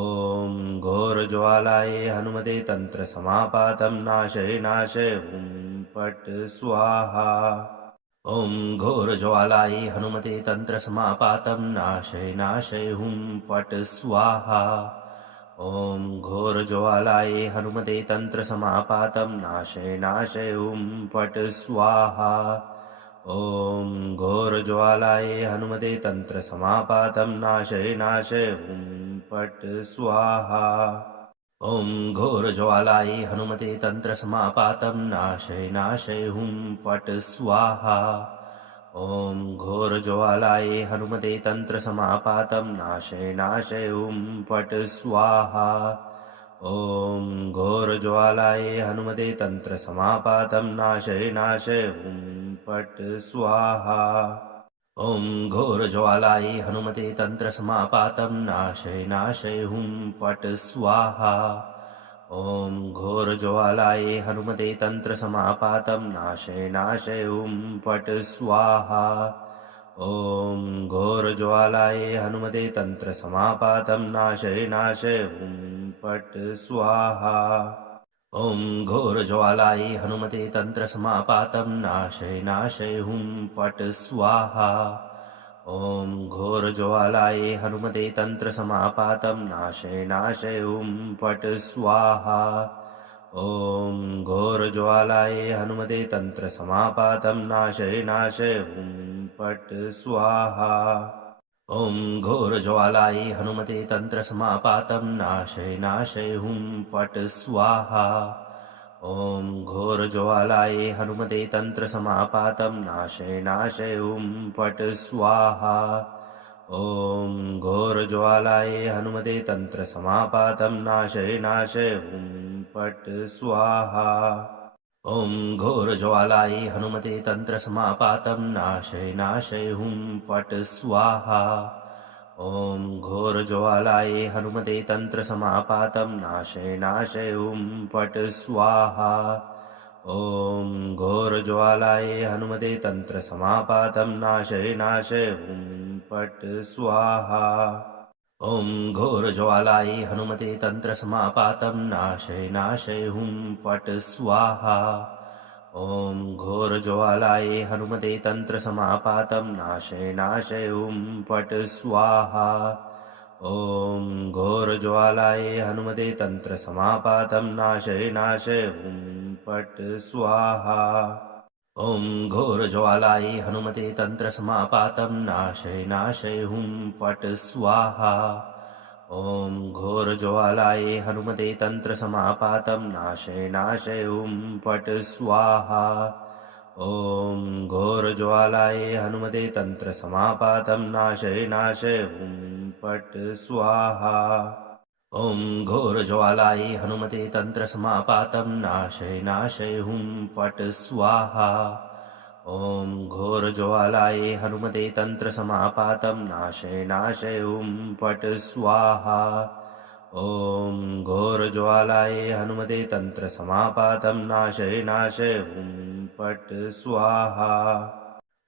ॐ घोरज्वालायै हनुमते तन्त्रसमापातं नाशय नाशय हुं फट् स्वाहा ॐ घोरज्वालायै हनुमते तन्त्रसमापातं नाशय नाशय हुं फट् स्वाहा ॐ घोरज्वालायै हनुमते तन्त्रसमापातं नाशय नाशय हुं फट् स्वाहा ॐ घोरज्वालायै हनुमते तन्त्रसमापातं नाशय नाशय हुं फट् स्वाहा ॐ घोरज्वालायै हनुमते तन्त्रसमापातं नाशय नाशय हुं फट् स्वाहा ॐ घोरज्वालायै हनुमते तन्त्रसमापातं नाशय नाशय हुं फट् स्वाहा ॐ घोरज्वालायै हनुमते तन्त्रसमापातं नाशय नाशय हुं फट् स्वाहा ॐ घोरज्वालायै हनुमते तन्त्रसमापातं नाशय नाशय हुं फट् स्वाहा ॐ घोरज्वालायै हनुमते तन्त्रसमापातं नाशय नाशय हुं फट् स्वाहा ॐ घोरज्वालायै हनुमते तन्त्रसमापातं नाशय नाशय हुं फट् स्वाहा ॐ घोरज्वालायै हनुमते तन्त्रसमापातं नाशय नाशय हुं फट् स्वाहा ॐ घोरज्वालायै हनुमते तन्त्रसमापातं नाशय नाशय हुं फट् स्वाहा ॐ घोरज्वालायै हनुमते तन्त्रसमापातं नाशय नाशय हुं फट् स्वाहा ॐ घोरज्वालायै हनुमते तन्त्रसमापातं नाशय नाशय हुं फट् स्वाहा ॐ घोरज्वालायै हनुमते तन्त्रसमापातं नाशय नाशय हुं फट् स्वाहा ॐ घोरज्वालायै हनुमते तन्त्रसमापातं नाशय नाशय हुं फट् स्वाहा ॐ घोरज्वालायै हनुमते तन्त्रसमापातं नाशय नाशय हुं फट् स्वाहा ॐ घोरज्वालायै हनुमते तन्त्रसमापातं नाशय नाशय हुं फट् स्वाहा ॐ घोरज्वालायै हनुमते तन्त्रसमापातं नाशय नाशय हुं फट् स्वाहा। ॐ घोरज्वालायै हनुमते तन्त्रसमापातं नाशय नाशय हुं फट् स्वाहा। ॐ घोरज्वालायै हनुमते तन्त्रसमापातं नाशय नाशय हुं फट् स्वाहा। ॐ घोरज्वालायै हनुमते तन्त्रसमापातं नाशय नाशय हुं फट् स्वाहा। ॐ घोरज्वालायै हनुमते तन्त्रसमापातं नाशय नाशय हुं फट् स्वाहा। ॐ घोरज्वालायै हनुमते तन्त्रसमापातं नाशय नाशय हुं फट् स्वाहा। ॐ घोरज्वालायै हनुमते तन्त्रसमापातं नाशय नाशय हुं फट् स्वाहा। ॐ घोरज्वालायै हनुमते तन्त्रसमापातं नाशय नाशय हुं फट् स्वाहा। ॐ घोरज्वालायै हनुमते तन्त्रसमापातं नाशय नाशय हुं फट् स्वाहा। ॐ घोरज्वालायै हनुमते तन्त्रसमापातं नाशय नाशय हुं फट् स्वाहा।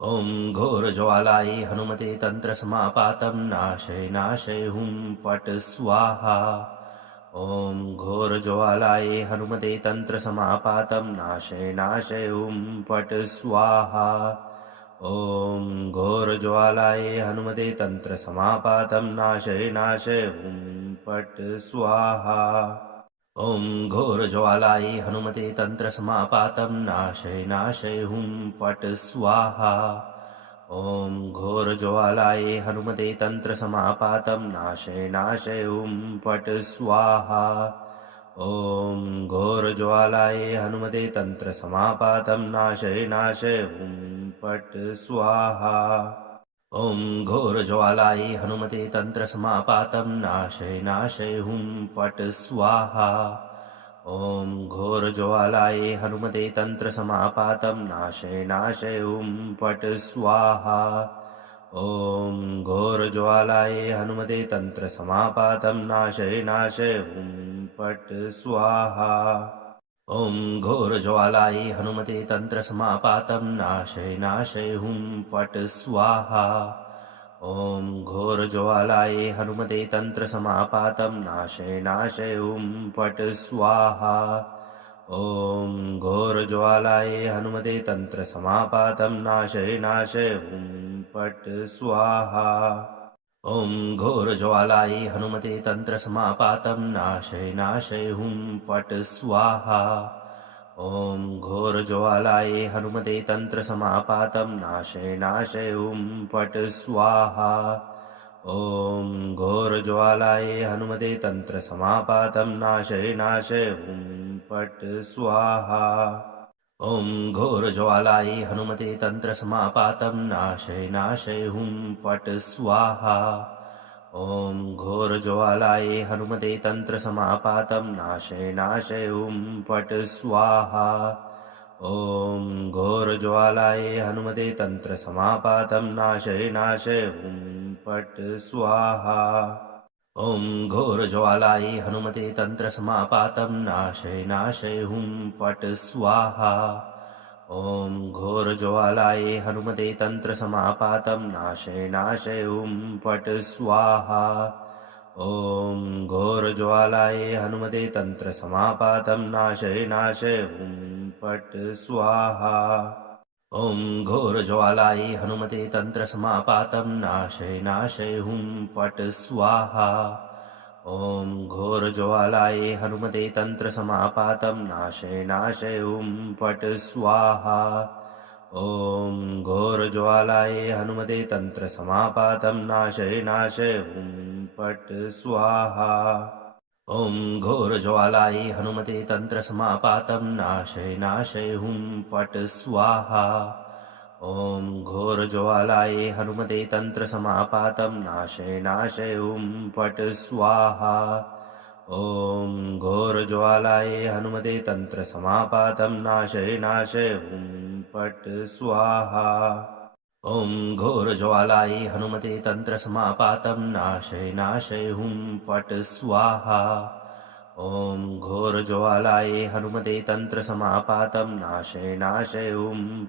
ॐ घोरज्वालायै हनुमते तन्त्रसमापातं नाशय नाशय हुं फट् स्वाहा। ॐ घोरज्वालायै हनुमते तन्त्रसमापातं नाशय नाशय हुं फट् स्वाहा। ॐ घोरज्वालायै हनुमते तन्त्रसमापातं नाशय नाशय हुं फट् स्वाहा। ॐ घोरज्वालायै हनुमते तन्त्रसमापातं नाशय नाशय हुं फट् स्वाहा। ॐ घोरज्वालायै हनुमते तन्त्रसमापातं नाशय नाशय हुं फट् स्वाहा। ॐ घोरज्वालायै हनुमते तन्त्रसमापातं नाशय नाशय हुं फट् स्वाहा। ॐ घोरज्वालायै हनुमते तन्त्रसमापातं नाशय नाशय हुं फट् स्वाहा। ॐ घोरज्वालायै हनुमते तन्त्रसमापातं नाशय नाशय हुं फट् स्वाहा। ॐ घोरज्वालायै हनुमते तन्त्रसमापातं नाशय नाशय हुं फट् स्वाहा। ॐ घोरज्वालायै हनुमते तन्त्रसमापातं नाशय नाशय हुं फट् स्वाहा। ॐ घोरज्वालायै हनुमते तन्त्रसमापातं नाशय नाशय हुं फट् स्वाहा। ॐ घोरज्वालायै हनुमते तन्त्रसमापातं नाशय नाशय हुं फट् स्वाहा। ॐ घोरज्वालायै हनुमते तन्त्रसमापातं नाशय नाशय हुं फट् स्वाहा। ॐ घोरज्वालायै हनुमते तन्त्रसमापातं नाशय नाशय हुं फट् स्वाहा। ॐ घोरज्वालायै हनुमते तन्त्रसमापातं नाशय नाशय हुं फट् स्वाहा। ॐ घोरज्वालायै हनुमते तन्त्रसमापातं नाशय नाशय हुं फट् स्वाहा। ॐ घोरज्वालायै हनुमते तन्त्रसमापातं नाशय नाशय हुं फट् स्वाहा। ॐ घोरज्वालायै हनुमते तन्त्रसमापातं नाशय नाशय हुं फट् स्वाहा। ॐ घोरज्वालायै हनुमते तन्त्रसमापातं नाशय नाशय हुं फट् स्वाहा। ॐ घोरज्वालायै हनुमते तन्त्रसमापातं नाशय नाशय हुं फट् स्वाहा। ॐ घोरज्वालायै हनुमते तन्त्रसमापातं नाशय नाशय हुं फट् स्वाहा। ॐ घोरज्वालायै हनुमते तन्त्रसमापातं नाशय नाशय हुं फट् स्वाहा। ॐ घोरज्वालायै हनुमते तन्त्रसमापातं नाशय नाशय हुं फट् स्वाहा। ॐ घोरज्वालायै हनुमते तन्त्रसमापातं नाशय नाशय हुं फट् स्वाहा। ॐ घोरज्वालायै हनुमते तन्त्रसमापातं नाशय नाशय हुं फट् स्वाहा। ॐ घोरज्वालायै हनुमते तन्त्रसमापातं नाशय नाशय हुं फट् स्वाहा। ॐ घोरज्वालायै हनुमते तन्त्रसमापातं नाशय नाशय हुं फट् स्वाहा। ॐ घोरज्वालायै हनुमते तन्त्रसमापातं नाशय नाशय हुं फट् स्वाहा। ॐ घोरज्वालायै हनुमते तन्त्रसमापातं नाशय नाशय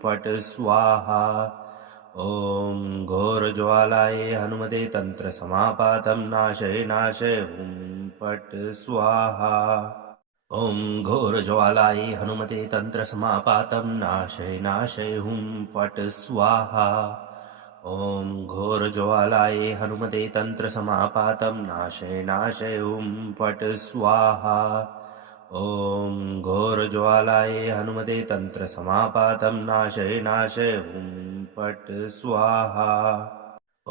पट स्वाहा ॐ घोरज्वालायै हनुमते तन्त्रसमापातं नाशय नाशय पट स्वाहा ॐ घोरज्वालायै हनुमते तन्त्रसमापातं नाशय नाशय पट स्वाहा ॐ घोरज्वालायै हनुमते तन्त्रसमापातं नाशय नाशय पट स्वाहा ॐ घोरज्वालायै हनुमते तन्त्रसमापातं नाशय नाशय पट स्वाहा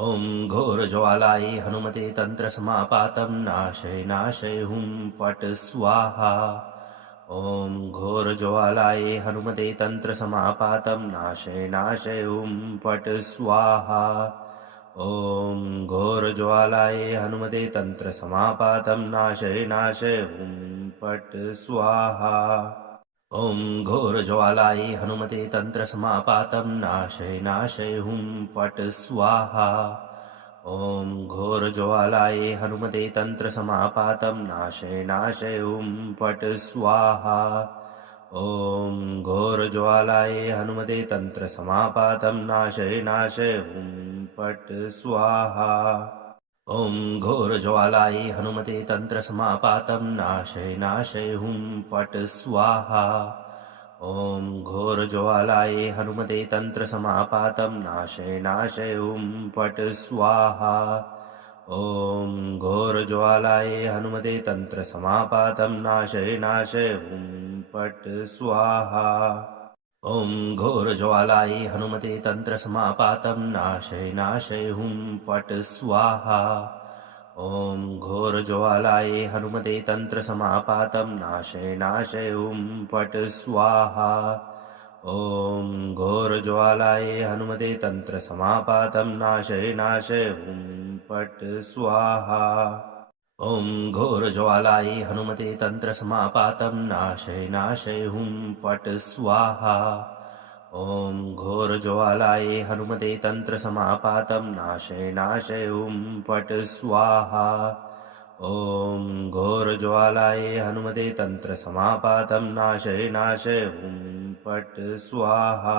ॐ घोरज्वालायै हनुमते तन्त्रसमापातं नाशय नाशय पट स्वाहा ॐ घोरज्वालायै हनुमते तन्त्रसमापातं नाशय नाशय पट स्वाहा ॐ घोरज्वालायै हनुमते तन्त्रसमापातं नाशय नाशय पट स्वाहा ॐ घोरज्वालायै हनुमते तन्त्रसमापातं नाशय नाशय पट स्वाहा ॐ घोरज्वालायै हनुमते तन्त्रसमापातं नाशय नाशय पट स्वाहा ॐ घोरज्वालायै हनुमते तन्त्रसमापातं नाशय नाशय पट स्वाहा ॐ घोरज्वालायै हनुमते तन्त्रसमापातं नाशय नाशय पट स्वाहा ॐ घोरज्वालायै हनुमते तन्त्रसमापातं नाशय नाशय पट स्वाहा ॐ घोरज्वालायै हनुमते तन्त्रसमापातं नाशय नाशय पट स्वाहा ॐ घोरज्वालायै हनुमते तन्त्रसमापातं नाशय नाशय पट स्वाहा ॐ घोरज्वालायै हनुमते तन्त्रसमापातं नाशय नाशय पट स्वाहा ॐ घोरज्वालायै हनुमते तन्त्रसमापातं नाशय नाशय पट स्वाहा ॐ घोरज्वालायै हनुमते तन्त्रसमापातं नाशय नाशय पट स्वाहा ॐ घोरज्वालायै हनुमते तन्त्रसमापातं नाशय नाशय पट स्वाहा ॐ घोरज्वालायै हनुमते तन्त्रसमापातं नाशय नाशय पट स्वाहा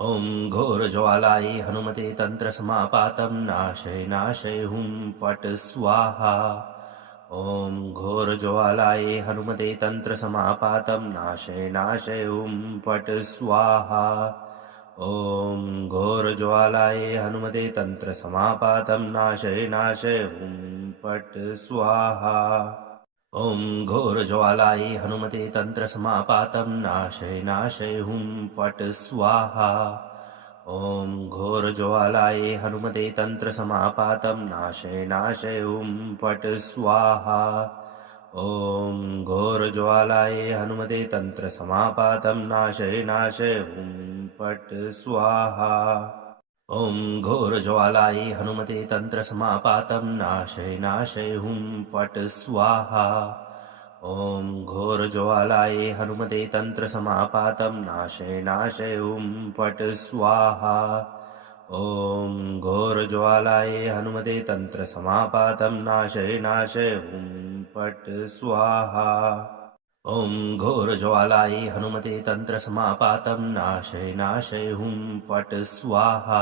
ॐ घोरज्वालायै हनुमते तन्त्रसमापातं नाशय नाशय पट स्वाहा ॐ घोरज्वालायै हनुमते तन्त्रसमापातं नाशय नाशय पट स्वाहा ॐ घोरज्वालायै हनुमते तन्त्रसमापातं नाशय नाशय पट स्वाहा ॐ घोरज्वालायै हनुमते तन्त्रसमापातं नाशय नाशय पट स्वाहा ॐ घोरज्वालायै हनुमते तन्त्रसमापातं नाशय नाशय पट स्वाहा ॐ घोरज्वालायै हनुमते तन्त्रसमापातं नाशय नाशय पट स्वाहा ॐ घोरज्वालायै हनुमते तन्त्रसमापातं नाशय नाशय पट स्वाहा ॐ घोरज्वालायै हनुमते तन्त्रसमापातं नाशय नाशय पट स्वाहा ॐ घोरज्वालायै हनुमते तन्त्रसमापातं नाशय नाशय पट स्वाहा ॐ घोरज्वालायै हनुमते तन्त्रसमापातं नाशय नाशय पट स्वाहा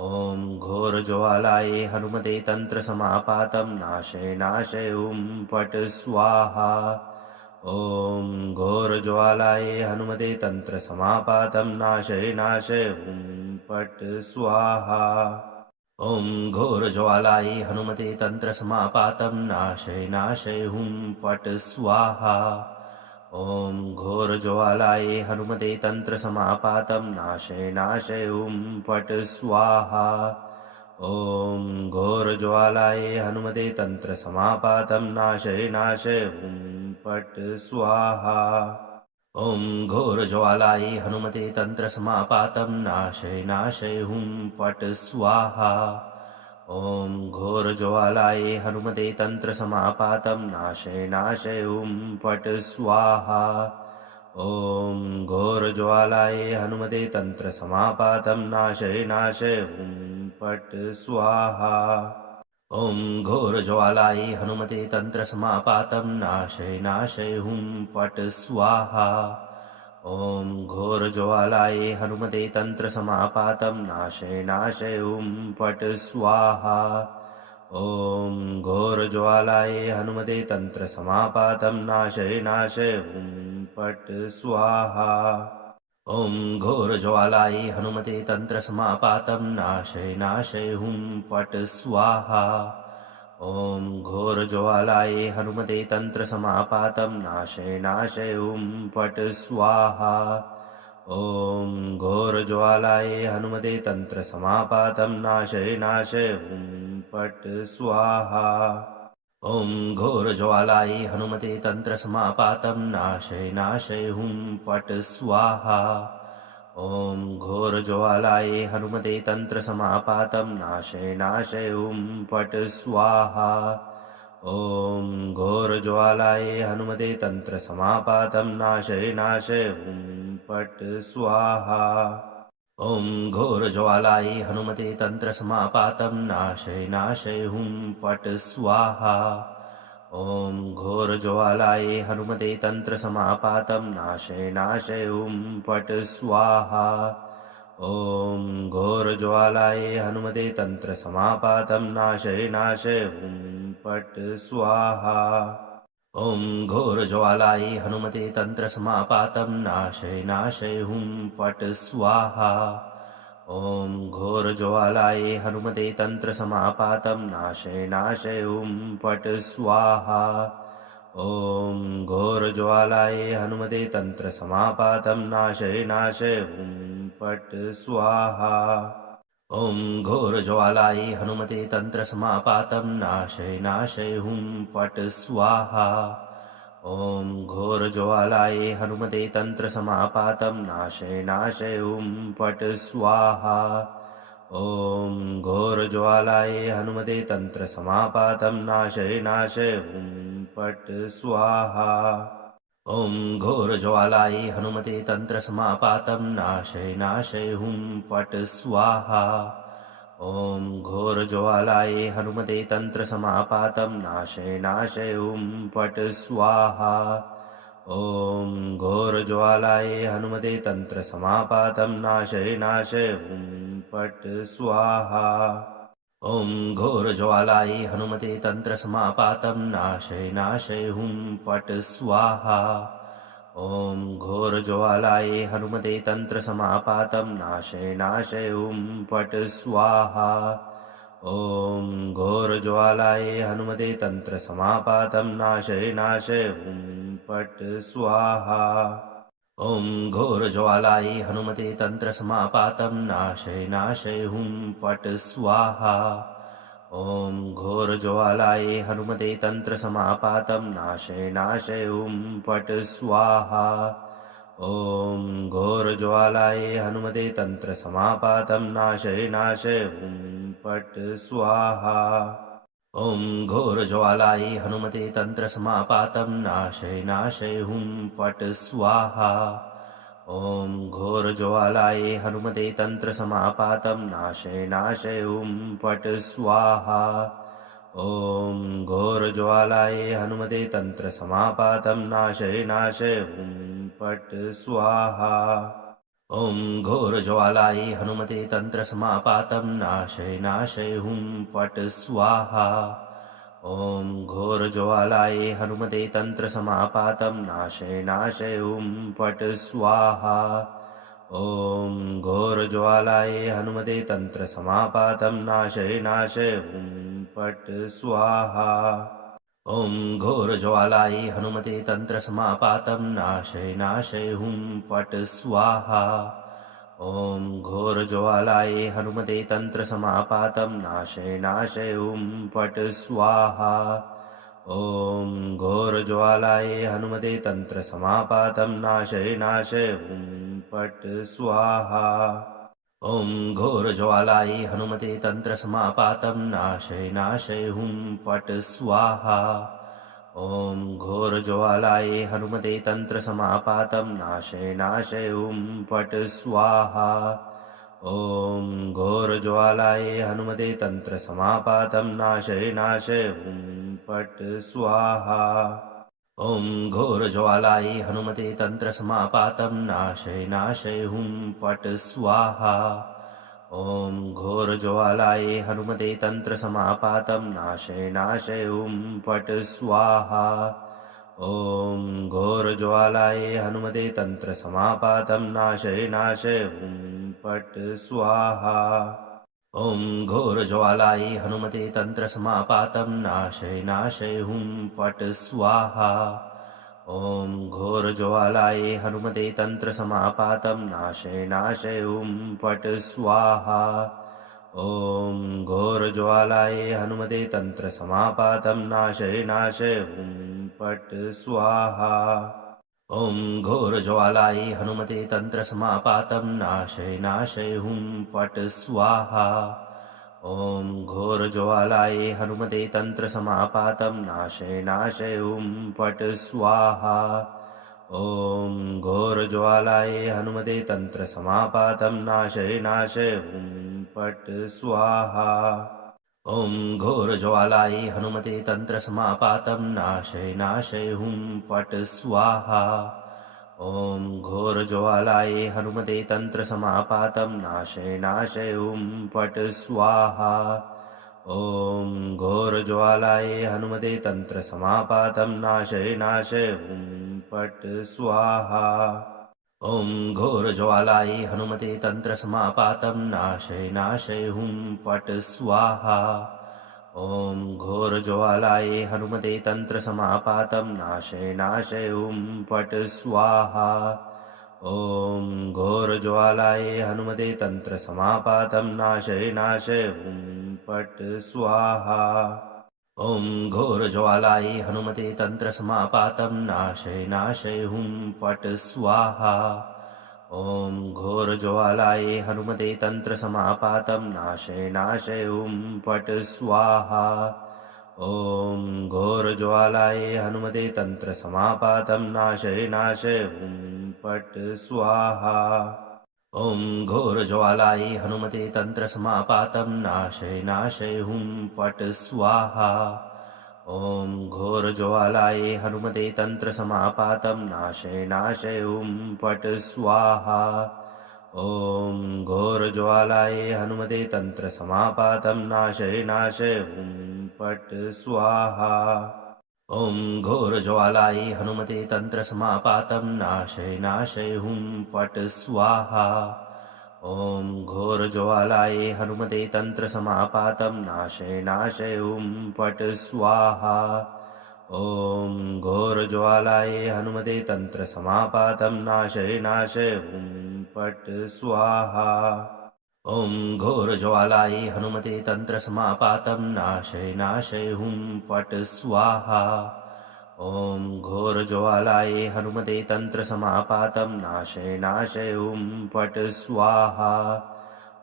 ॐ घोरज्वालायै हनुमते तन्त्रसमापातं नाशय नाशय पट स्वाहा ॐ घोरज्वालायै हनुमते तन्त्रसमापातं नाशय नाशय पट स्वाहा ॐ घोरज्वालायै हनुमते तन्त्रसमापातं नाशय नाशय पट स्वाहा ॐ घोरज्वालायै हनुमते तन्त्रसमापातं नाशय नाशय पट स्वाहा ॐ घोरज्वालायै हनुमते तन्त्रसमापातं नाशय नाशय पट स्वाहा ॐ घोरज्वालायै हनुमते तन्त्रसमापातं नाशय नाशय पट स्वाहा ॐ घोरज्वालायै हनुमते तन्त्रसमापातं नाशय नाशय पट स्वाहा ॐ घोरज्वालायै हनुमते तन्त्रसमापातं नाशय नाशय पट स्वाहा ॐ घोरज्वालायै हनुमते तन्त्रसमापातं नाशय नाशय हुं फट् स्वाहा ॐ घोरज्वालायै हनुमते तन्त्रसमापातं नाशय नाशय हुं फट् स्वाहा ॐ घोरज्वालायै हनुमते तन्त्रसमापातं नाशय नाशय हुं फट् स्वाहा ॐ घोरज्वालायै हनुमते तन्त्रसमापातं नाशय नाशय हुं फट् स्वाहा ॐ घोरज्वालायै हनुमते तन्त्रसमापातं नाशय नाशय हुं फट् स्वाहा ॐ घोरज्वालायै हनुमते तन्त्रसमापातं नाशय नाशय हुं फट् स्वाहा ॐ घोरज्वालायै हनुमते तन्त्रसमापातं नाशय नाशय हुं फट् स्वाहा ॐ घोरज्वालायै हनुमते तन्त्रसमापातं नाशय नाशय हुं फट् स्वाहा ॐ घोरज्वालायै हनुमते तन्त्रसमापातं नाशय नाशय हुं फट् स्वाहा ॐ घोरज्वालायै हनुमते तन्त्रसमापातं नाशय नाशय हुं फट् स्वाहा ॐ घोरज्वालायै हनुमते तन्त्रसमापातं नाशय नाशय हुं फट् स्वाहा ॐ घोरज्वालायै हनुमते तन्त्रसमापातं नाशय नाशय हुं फट् स्वाहा ॐ घोरज्वालायै हनुमते तन्त्रसमापातं नाशय नाशय हुं फट् स्वाहा ॐ घोरज्वालायै हनुमते तन्त्रसमापातं नाशय नाशय हुं फट् स्वाहा ॐ घोरज्वालायै हनुमते तन्त्रसमापातं नाशय नाशय हुं फट् स्वाहा ॐ घोरज्वालायै हनुमते तन्त्रसमापातं नाशय नाशय हुं फट् स्वाहा ॐ घोरज्वालायै हनुमते तन्त्रसमापातं नाशय नाशय हुं फट् स्वाहा ॐ घोरज्वालायै हनुमते तन्त्रसमापातं नाशय नाशय हुं फट् स्वाहा ॐ घोरज्वालायै हनुमते तन्त्रसमापातं नाशय नाशय हुं फट् स्वाहा ॐ घोरज्वालायै हनुमते तन्त्रसमापातं नाशय नाशय हुं फट् स्वाहा ॐ घोरज्वालायै हनुमते तन्त्रसमापातं नाशय नाशय हुं फट् स्वाहा ॐ घोरज्वालायै हनुमते तन्त्रसमापातं नाशय नाशय हुं फट् स्वाहा ॐ घोरज्वालायै हनुमते तन्त्रसमापातं नाशय नाशय हुं फट् स्वाहा ॐ घोरज्वालायै हनुमते तन्त्रसमापातं नाशय नाशय हुं फट् स्वाहा ॐ घोरज्वालायै हनुमते तन्त्रसमापातं नाशय नाशय हुं फट् स्वाहा ॐ घोरज्वालायै हनुमते तन्त्रसमापातं नाशय नाशय हुं फट् स्वाहा ॐ घोरज्वालायै हनुमते तन्त्रसमापातं नाशय नाशय हुं फट् स्वाहा ॐ घोरज्वालायै हनुमते तन्त्रसमापातं नाशय नाशय हुं फट् स्वाहा ॐ घोरज्वालायै हनुमते तन्त्रसमापातं नाशय नाशय हुं फट् स्वाहा ॐ घोरज्वालायै हनुमते तन्त्रसमापातं नाशय नाशय हुं फट् स्वाहा ॐ घोरज्वालायै हनुमते तन्त्रसमापातं नाशय नाशय हुं फट् स्वाहा ॐ घोरज्वालायै हनुमते तन्त्रसमापातं नाशय नाशय हुं फट् स्वाहा ॐ घोरज्वालायै हनुमते तन्त्रसमापातं नाशय नाशय हुं फट् स्वाहा ॐ घोरज्वालायै हनुमते तन्त्रसमापातं नाशय नाशय हुं फट् स्वाहा ॐ घोरज्वालायै हनुमते तन्त्रसमापातं नाशय नाशय हुं फट् स्वाहा ॐ घोरज्वालायै हनुमते तन्त्रसमापातं नाशय नाशय हुं फट् स्वाहा ॐ घोरज्वालायै हनुमते तन्त्रसमापातं नाशय नाशय हुं फट् स्वाहा ॐ घोरज्वालायै हनुमते तन्त्रसमापातं नाशय नाशय हुं फट् स्वाहा ॐ घोरज्वालायै हनुमते तन्त्रसमापातं नाशय नाशय हुं फट् स्वाहा ॐ घोरज्वालायै हनुमते तन्त्रसमापातं नाशय नाशय हुं फट् स्वाहा ॐ घोरज्वालायै हनुमते तन्त्रसमापातं नाशय नाशय हुं फट् स्वाहा ॐ घोरज्वालायै हनुमते तन्त्रसमापातं नाशय नाशय हुं फट् स्वाहा ॐ घोरज्वालायै हनुमते तन्त्रसमापातं नाशय नाशय हुं फट् स्वाहा ॐ घोरज्वालायै हनुमते तन्त्रसमापातं नाशय नाशय हुं फट् स्वाहा ॐ घोरज्वालायै हनुमते तन्त्रसमापातं नाशय नाशय हुं फट् स्वाहा ॐ घोरज्वालायै हनुमते तन्त्रसमापातं नाशय नाशय हुं फट् स्वाहा ॐ घोरज्वालायै हनुमते तन्त्रसमापातं नाशय नाशय हुं फट् स्वाहा ॐ घोरज्वालायै हनुमते तन्त्रसमापातं नाशय नाशय हुं फट् स्वाहा ॐ घोरज्वालायै हनुमते तन्त्रसमापातं नाशय नाशय हुं फट् स्वाहा ॐ घोरज्वालायै हनुमते तन्त्रसमापातं नाशय नाशय हुं फट् स्वाहा ॐ घोरज्वालायै हनुमते तन्त्रसमापातं नाशय नाशय हुं फट् स्वाहा ॐ घोरज्वालायै हनुमते तन्त्रसमापातं नाशय नाशय हुं फट् स्वाहा ॐ घोरज्वालायै हनुमते तन्त्रसमापातं नाशय नाशय हुं फट् स्वाहा ॐ घोरज्वालायै हनुमते तन्त्रसमापातं नाशय नाशय हुं फट् स्वाहा ॐ घोरज्वालायै हनुमते तन्त्रसमापातं नाशय नाशय हुं फट् स्वाहा ॐ घोरज्वालायै हनुमते तन्त्रसमापातं नाशय नाशय हुं फट् स्वाहा ॐ घोरज्वालायै हनुमते तन्त्रसमापातं नाशय नाशय हुं फट् स्वाहा ॐ घोरज्वालायै हनुमते तन्त्रसमापातं नाशय नाशय हुं फट् स्वाहा ॐ घोरज्वालायै हनुमते तन्त्रसमापातं नाशय नाशय हुं फट् स्वाहा ॐ घोरज्वालायै हनुमते तन्त्रसमापातं नाशय नाशय हुं फट् स्वाहा ॐ घोरज्वालायै हनुमते तन्त्रसमापातं नाशय नाशय हुं फट् स्वाहा ॐ घोरज्वालायै हनुमते तन्त्रसमापातं नाशय नाशय हुं फट् स्वाहा ॐ घोरज्वालायै हनुमते तन्त्रसमापातं नाशय नाशय हुं फट् स्वाहा ॐ घोरज्वालायै हनुमते तन्त्रसमापातं नाशय नाशय हुं फट् स्वाहा ॐ घोरज्वालायै हनुमते तन्त्रसमापातं नाशय नाशय हुं फट् स्वाहा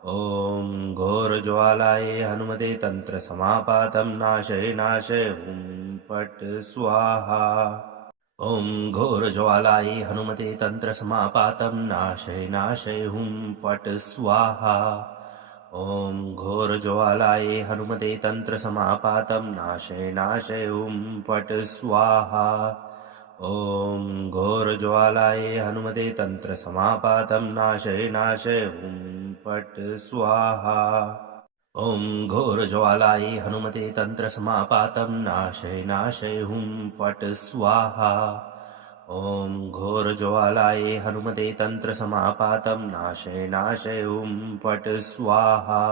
ॐ घोरज्वालायै हनुमते तन्त्रसमापातं नाशय नाशय हुं फट् स्वाहा ॐ घोरज्वालायै हनुमते तन्त्रसमापातं नाशय नाशय हुं फट् स्वाहा ॐ घोरज्वालायै हनुमते तन्त्रसमापातं नाशय नाशय हुं फट् स्वाहा ॐ घोरज्वालायै हनुमते तन्त्रसमापातं नाशय नाशय हुं फट् स्वाहा ॐ घोरज्वालायै हनुमते तन्त्रसमापातं नाशय नाशय हुं फट् स्वाहा ॐ घोरज्वालायै हनुमते तन्त्रसमापातं नाशय नाशय हुं फट् स्वाहा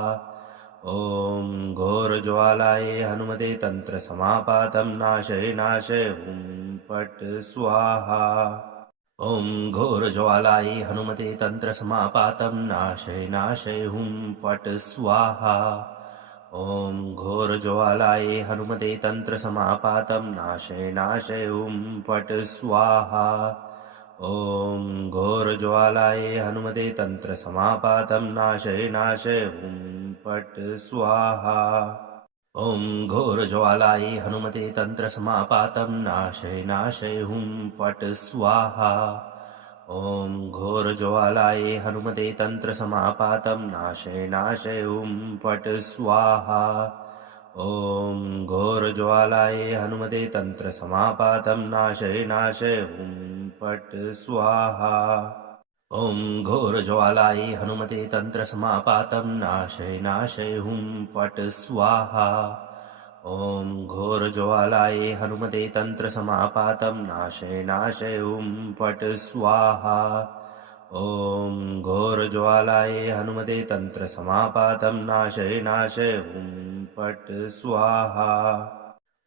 ॐ घोरज्वालायै हनुमते तन्त्रसमापातं नाशय नाशय हुं फट् स्वाहा ॐ घोरज्वालायै हनुमते तन्त्रसमापातं नाशय नाशय हुं फट् स्वाहा ॐ घोरज्वालायै हनुमते तन्त्रसमापातं नाशय नाशय हुं फट् स्वाहा ॐ घोरज्वालायै हनुमते तन्त्रसमापातं नाशय नाशय हुं फट् स्वाहा ॐ घोरज्वालायै हनुमते तन्त्रसमापातं नाशय नाशय हुं फट् स्वाहा ॐ घोरज्वालायै हनुमते तन्त्रसमापातं नाशय नाशय फट् स्वाहा ॐ घोरज्वालायै हनुमते तन्त्रसमापातं नाशय नाशय फट् स्वाहा ॐ घोरज्वालायै हनुमते तन्त्रसमापातं नाशय नाशय फट् स्वाहा ॐ घोरज्वालायै हनुमते तन्त्रसमापातं नाशय नाशय फट् स्वाहा ॐ घोरज्वालायै हनुमते तन्त्रसमापातं नाशय नाशय फट् स्वाहा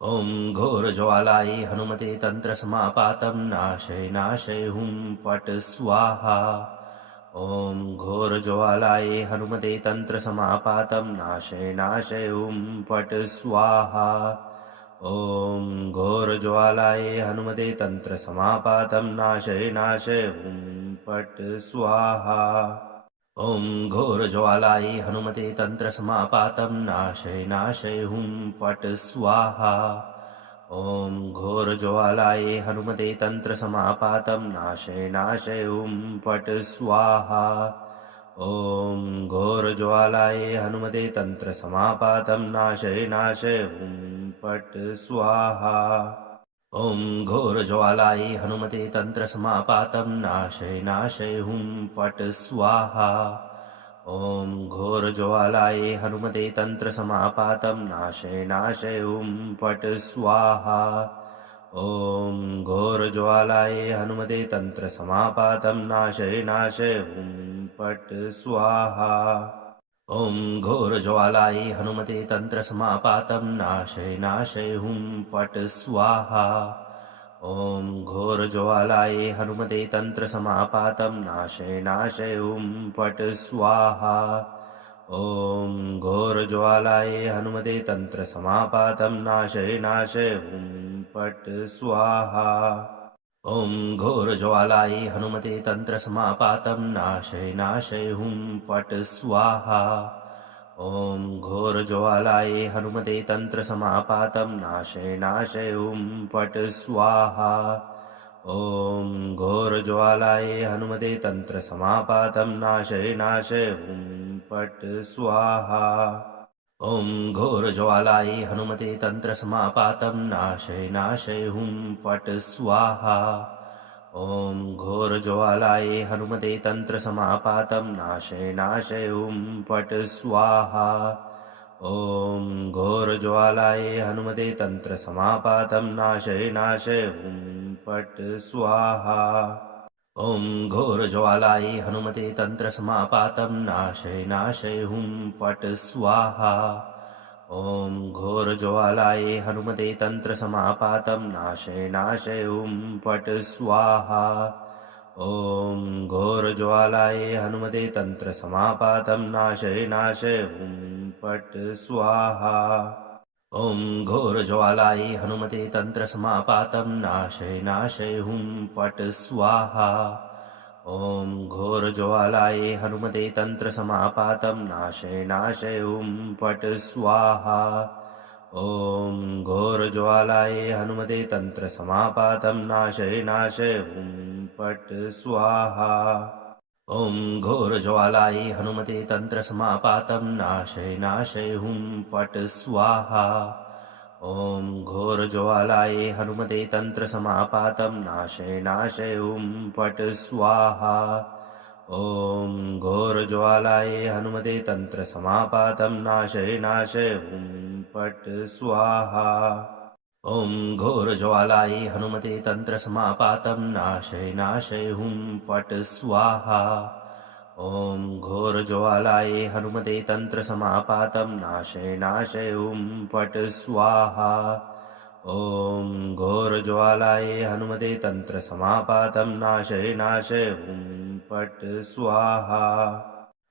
ॐ घोरज्वालायै हनुमते तन्त्रसमापातं नाशय नाशय फट् स्वाहा ॐ घोरज्वालायै हनुमते तन्त्रसमापातं नाशय नाशय फट् स्वाहा ॐ घोरज्वालायै हनुमते तन्त्रसमापातं नाशय नाशय फट् स्वाहा ॐ घोरज्वालायै हनुमते तन्त्रसमापातं नाशय नाशय फट् स्वाहा ॐ घोरज्वालायै हनुमते तन्त्रसमापातं नाशय नाशय फट् स्वाहा ॐ घोरज्वालायै हनुमते तन्त्रसमापातं नाशय नाशय फट् स्वाहा ॐ घोरज्वालायै हनुमते तन्त्रसमापातं नाशय नाशय फट् स्वाहा ॐ घोरज्वालायै हनुमते तन्त्रसमापातं नाशय नाशय फट् स्वाहा ॐ घोरज्वालायै हनुमते तन्त्रसमापातं नाशय नाशय फट् स्वाहा ॐ घोरज्वालायै हनुमते तन्त्रसमापातं नाशय नाशय फट् स्वाहा ॐ घोरज्वालायै हनुमते तन्त्रसमापातं नाशय नाशय फट् स्वाहा ॐ घोरज्वालायै हनुमते तन्त्रसमापातं नाशय नाशय फट् स्वाहा ॐ घोरज्वालायै हनुमते तन्त्रसमापातं नाशय नाशय फट् स्वाहा ॐ घोरज्वालायै हनुमते तन्त्रसमापातं नाशय नाशय फट् स्वाहा ॐ घोरज्वालायै हनुमते तन्त्रसमापातं नाशय नाशय फट् स्वाहा ॐ घोरज्वालायै हनुमते तन्त्रसमापातं नाशय नाशय फट् स्वाहा ॐ घोरज्वालायै हनुमते तन्त्रसमापातं नाशय नाशय फट् स्वाहा ॐ घोरज्वालायै हनुमते तन्त्रसमापातं नाशय नाशय फट् स्वाहा ॐ घोरज्वालायै हनुमते तन्त्रसमापातं नाशय नाशय फट् स्वाहा ॐ घोरज्वालायै हनुमते तन्त्रसमापातं नाशय नाशय फट् स्वाहा ॐ घोरज्वालायै हनुमते तन्त्रसमापातं नाशय नाशय फट् स्वाहा ॐ घोरज्वालायै हनुमते तन्त्रसमापातं नाशय नाशय फट् स्वाहा ॐ घोरज्वालायै हनुमते तन्त्रसमापातं नाशय नाशय फट् स्वाहा ॐ घोरज्वालायै हनुमते तन्त्रसमापातं नाशय नाशय फट् स्वाहा ॐ घोरज्वालायै हनुमते तन्त्रसमापातं नाशय नाशय फट् स्वाहा ॐ घोरज्वालायै हनुमते तन्त्रसमापातं नाशय नाशय फट् स्वाहा ॐ घोरज्वालायै हनुमते तन्त्रसमापातं नाशय नाशय फट् स्वाहा ॐ घोरज्वालायै हनुमते तन्त्रसमापातं नाशय नाशय फट् स्वाहा ॐ घोरज्वालायै हनुमते तन्त्रसमापातं नाशय नाशय फट् स्वाहा ॐ घोरज्वालायै हनुमते तन्त्रसमापातं नाशय नाशय फट् स्वाहा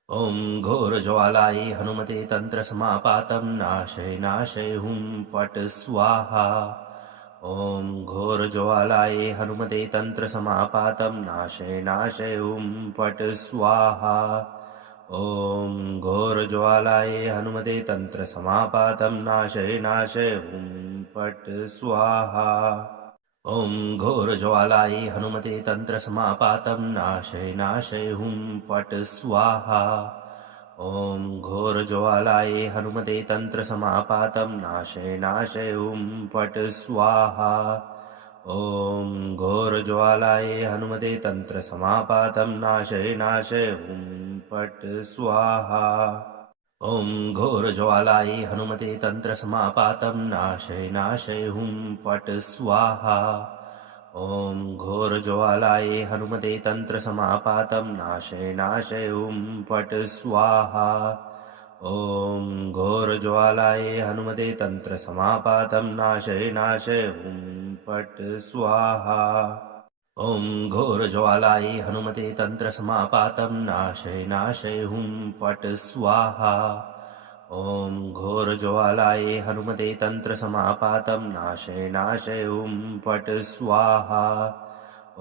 ॐ घोरज्वालायै हनुमते तन्त्रसमापातं नाशय नाशय फट् स्वाहा ॐ घोरज्वालायै हनुमते तन्त्रसमापातं नाशय नाशय फट् स्वाहा ॐ घोरज्वालायै हनुमते तन्त्रसमापातं नाशय नाशय फट् स्वाहा ॐ घोरज्वालायै हनुमते तन्त्रसमापातं नाशय नाशय हुं फट् स्वाहा ॐ घोरज्वालायै हनुमते तन्त्रसमापातं नाशय नाशय हुं फट् स्वाहा ॐ घोरज्वालायै हनुमते तन्त्रसमापातं नाशय नाशय हुं फट् स्वाहा ॐ घोरज्वालायै हनुमते तन्त्रसमापातं नाशय नाशय हुं फट् स्वाहा ॐ घोरज्वालायै हनुमते तन्त्रसमापातं नाशय नाशय हुं फट् स्वाहा ॐ घोरज्वालायै हनुमते तन्त्रसमापातं नाशय नाशय हुं फट् स्वाहा ॐ घोरज्वालायै हनुमते तन्त्रसमापातं नाशय नाशय हुं फट् स्वाहा ॐ घोरज्वालायै हनुमते तन्त्रसमापातं नाशय नाशय हुं फट् स्वाहा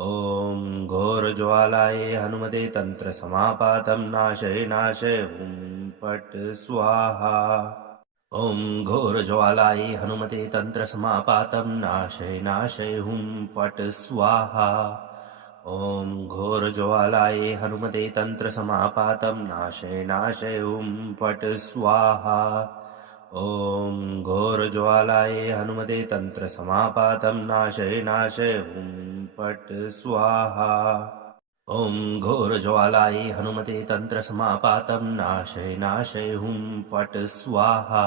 ॐ घोरज्वालायै हनुमते तन्त्रसमापातं नाशय नाशय हुं फट् स्वाहा ॐ घोरज्वालायै हनुमते तन्त्रसमापातं नाशय नाशय हुं फट् स्वाहा ॐ घोरज्वालायै हनुमते तन्त्रसमापातं नाशय नाशय हुं फट् स्वाहा ॐ घोरज्वालायै हनुमते तन्त्रसमापातं नाशय नाशय हुं फट् स्वाहा ॐ घोरज्वालायै हनुमते तन्त्रसमापातं नाशय नाशय हुं फट् स्वाहा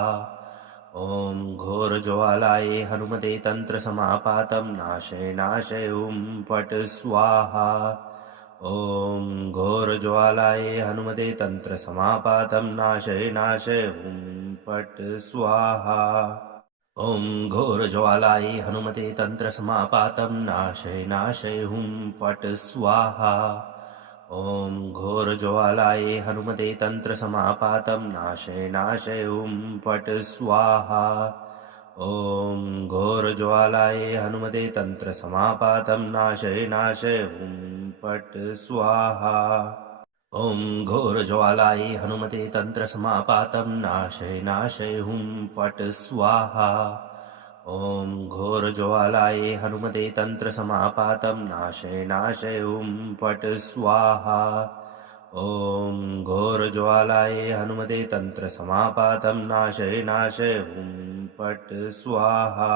ॐ घोरज्वालायै हनुमते तन्त्रसमापातं नाशय नाशय हुं फट् स्वाहा ॐ घोरज्वालायै हनुमते तन्त्रसमापातं नाशय नाशय हुं फट् स्वाहा ॐ घोरज्वालायै हनुमते तन्त्रसमापातं नाशय नाशय हुं फट् स्वाहा ॐ घोरज्वालायै हनुमते तन्त्रसमापातं नाशय नाशय हुं फट् स्वाहा ॐ घोरज्वालायै हनुमते तन्त्रसमापातं नाशय नाशय हुं फट् स्वाहा ॐ घोरज्वालायै हनुमते तन्त्रसमापातं नाशय नाशय हुं फट् स्वाहा ॐ घोरज्वालायै हनुमते तन्त्रसमापातं नाशय नाशय हुं फट् स्वाहा ॐ घोरज्वालायै हनुमते तन्त्रसमापातं नाशय नाशय हुं फट् स्वाहा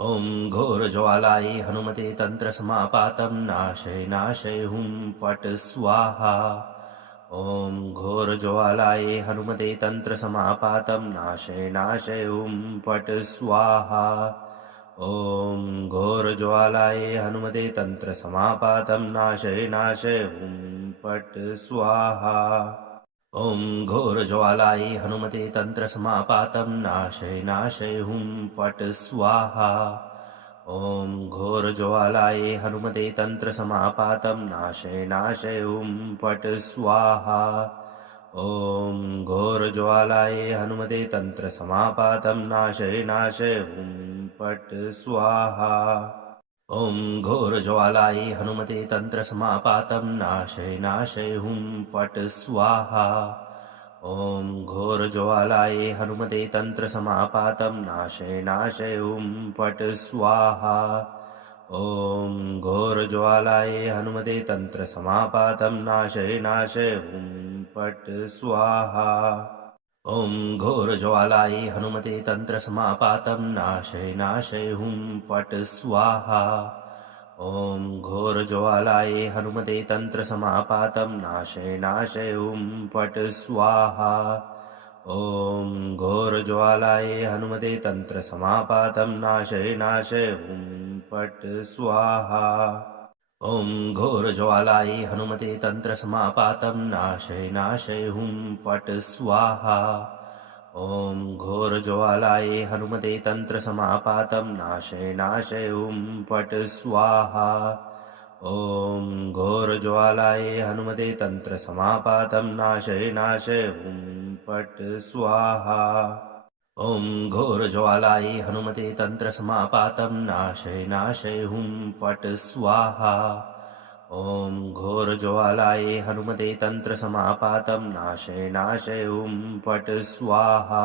ॐ घोरज्वालायै हनुमते तन्त्रसमापातं नाशय नाशय हुं फट् स्वाहा ॐ घोरज्वालायै हनुमते तन्त्रसमापातं नाशय नाशय हुं फट् स्वाहा ॐ घोरज्वालायै हनुमते तन्त्रसमापातं नाशय नाशय हुं फट् स्वाहा ॐ घोरज्वालायै हनुमते तन्त्रसमापातं नाशय नाशय हुं फट् स्वाहा ॐ घोरज्वालायै हनुमते तन्त्रसमापातं नाशय नाशय हुं फट् स्वाहा ॐ घोरज्वालायै हनुमते तन्त्रसमापातं नाशय नाशय हुं फट् स्वाहा ॐ घोरज्वालायै हनुमते तन्त्रसमापातं नाशय नाशय हुं फट् स्वाहा ॐ घोरज्वालायै हनुमते तन्त्रसमापातं नाशय नाशय हुं फट् स्वाहा ॐ घोरज्वालायै हनुमते तन्त्रसमापातं नाशय नाशय हुं फट् स्वाहा ॐ घोरज्वालायै हनुमते तन्त्रसमापातं नाशय नाशय हुं फट् स्वाहा ॐ घोरज्वालायै हनुमते तन्त्रसमापातं नाशय नाशय हुं फट् स्वाहा ॐ घोरज्वालायै हनुमते तन्त्रसमापातं नाशय नाशय हुं फट् स्वाहा ॐ घोरज्वालायै हनुमते तन्त्रसमापातं नाशय नाशय हुं फट् स्वाहा ॐ घोरज्वालायै हनुमते तन्त्रसमापातं नाशय नाशय हुं फट् स्वाहा ॐ घोरज्वालायै हनुमते तन्त्रसमापातं नाशय नाशय हुं फट् स्वाहा ॐ घोरज्वालायै हनुमते तन्त्रसमापातं नाशय नाशय हुं फट् स्वाहा ॐ घोरज्वालायै हनुमते तन्त्रसमापातं नाशय नाशय हुं फट् स्वाहा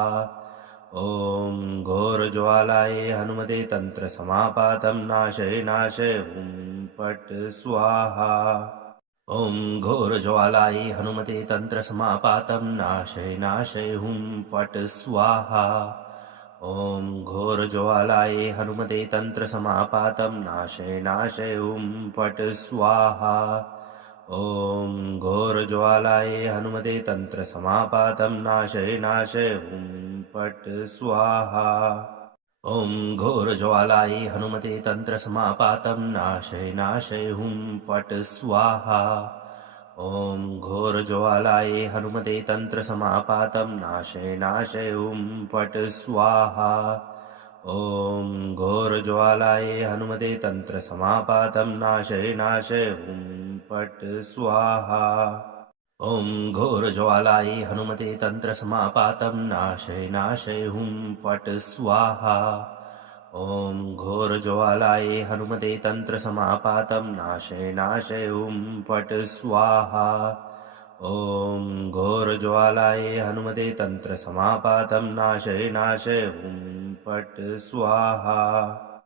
ॐ घोरज्वालायै हनुमते तन्त्रसमापातं नाशय नाशय हुं फट् स्वाहा ॐ घोरज्वालायै हनुमते तन्त्रसमापातं नाशय नाशय हुं फट् स्वाहा ॐ घोरज्वालायै हनुमते तन्त्रसमापातं नाशय नाशय हुं फट् स्वाहा ॐ घोरज्वालायै हनुमते तन्त्रसमापातं नाशय नाशय हुं फट् स्वाहा ॐ घोरज्वालायै हनुमते तन्त्रसमापातं नाशय नाशय हुं फट् स्वाहा ॐ घोरज्वालायै हनुमते तन्त्रसमापातं नाशय नाशय हुं फट् स्वाहा ॐ घोरज्वालायै हनुमते तन्त्रसमापातं नाशय नाशय हुं फट् स्वाहा ॐ घोरज्वालायै हनुमते तन्त्रसमापातं नाशय नाशय हुं फट् स्वाहा ॐ घोरज्वालायै हनुमते तन्त्रसमापातं नाशय नाशय हुं फट् स्वाहा ॐ घोरज्वालायै हनुमते तन्त्रसमापातं नाशय नाशय हुं फट् स्वाहा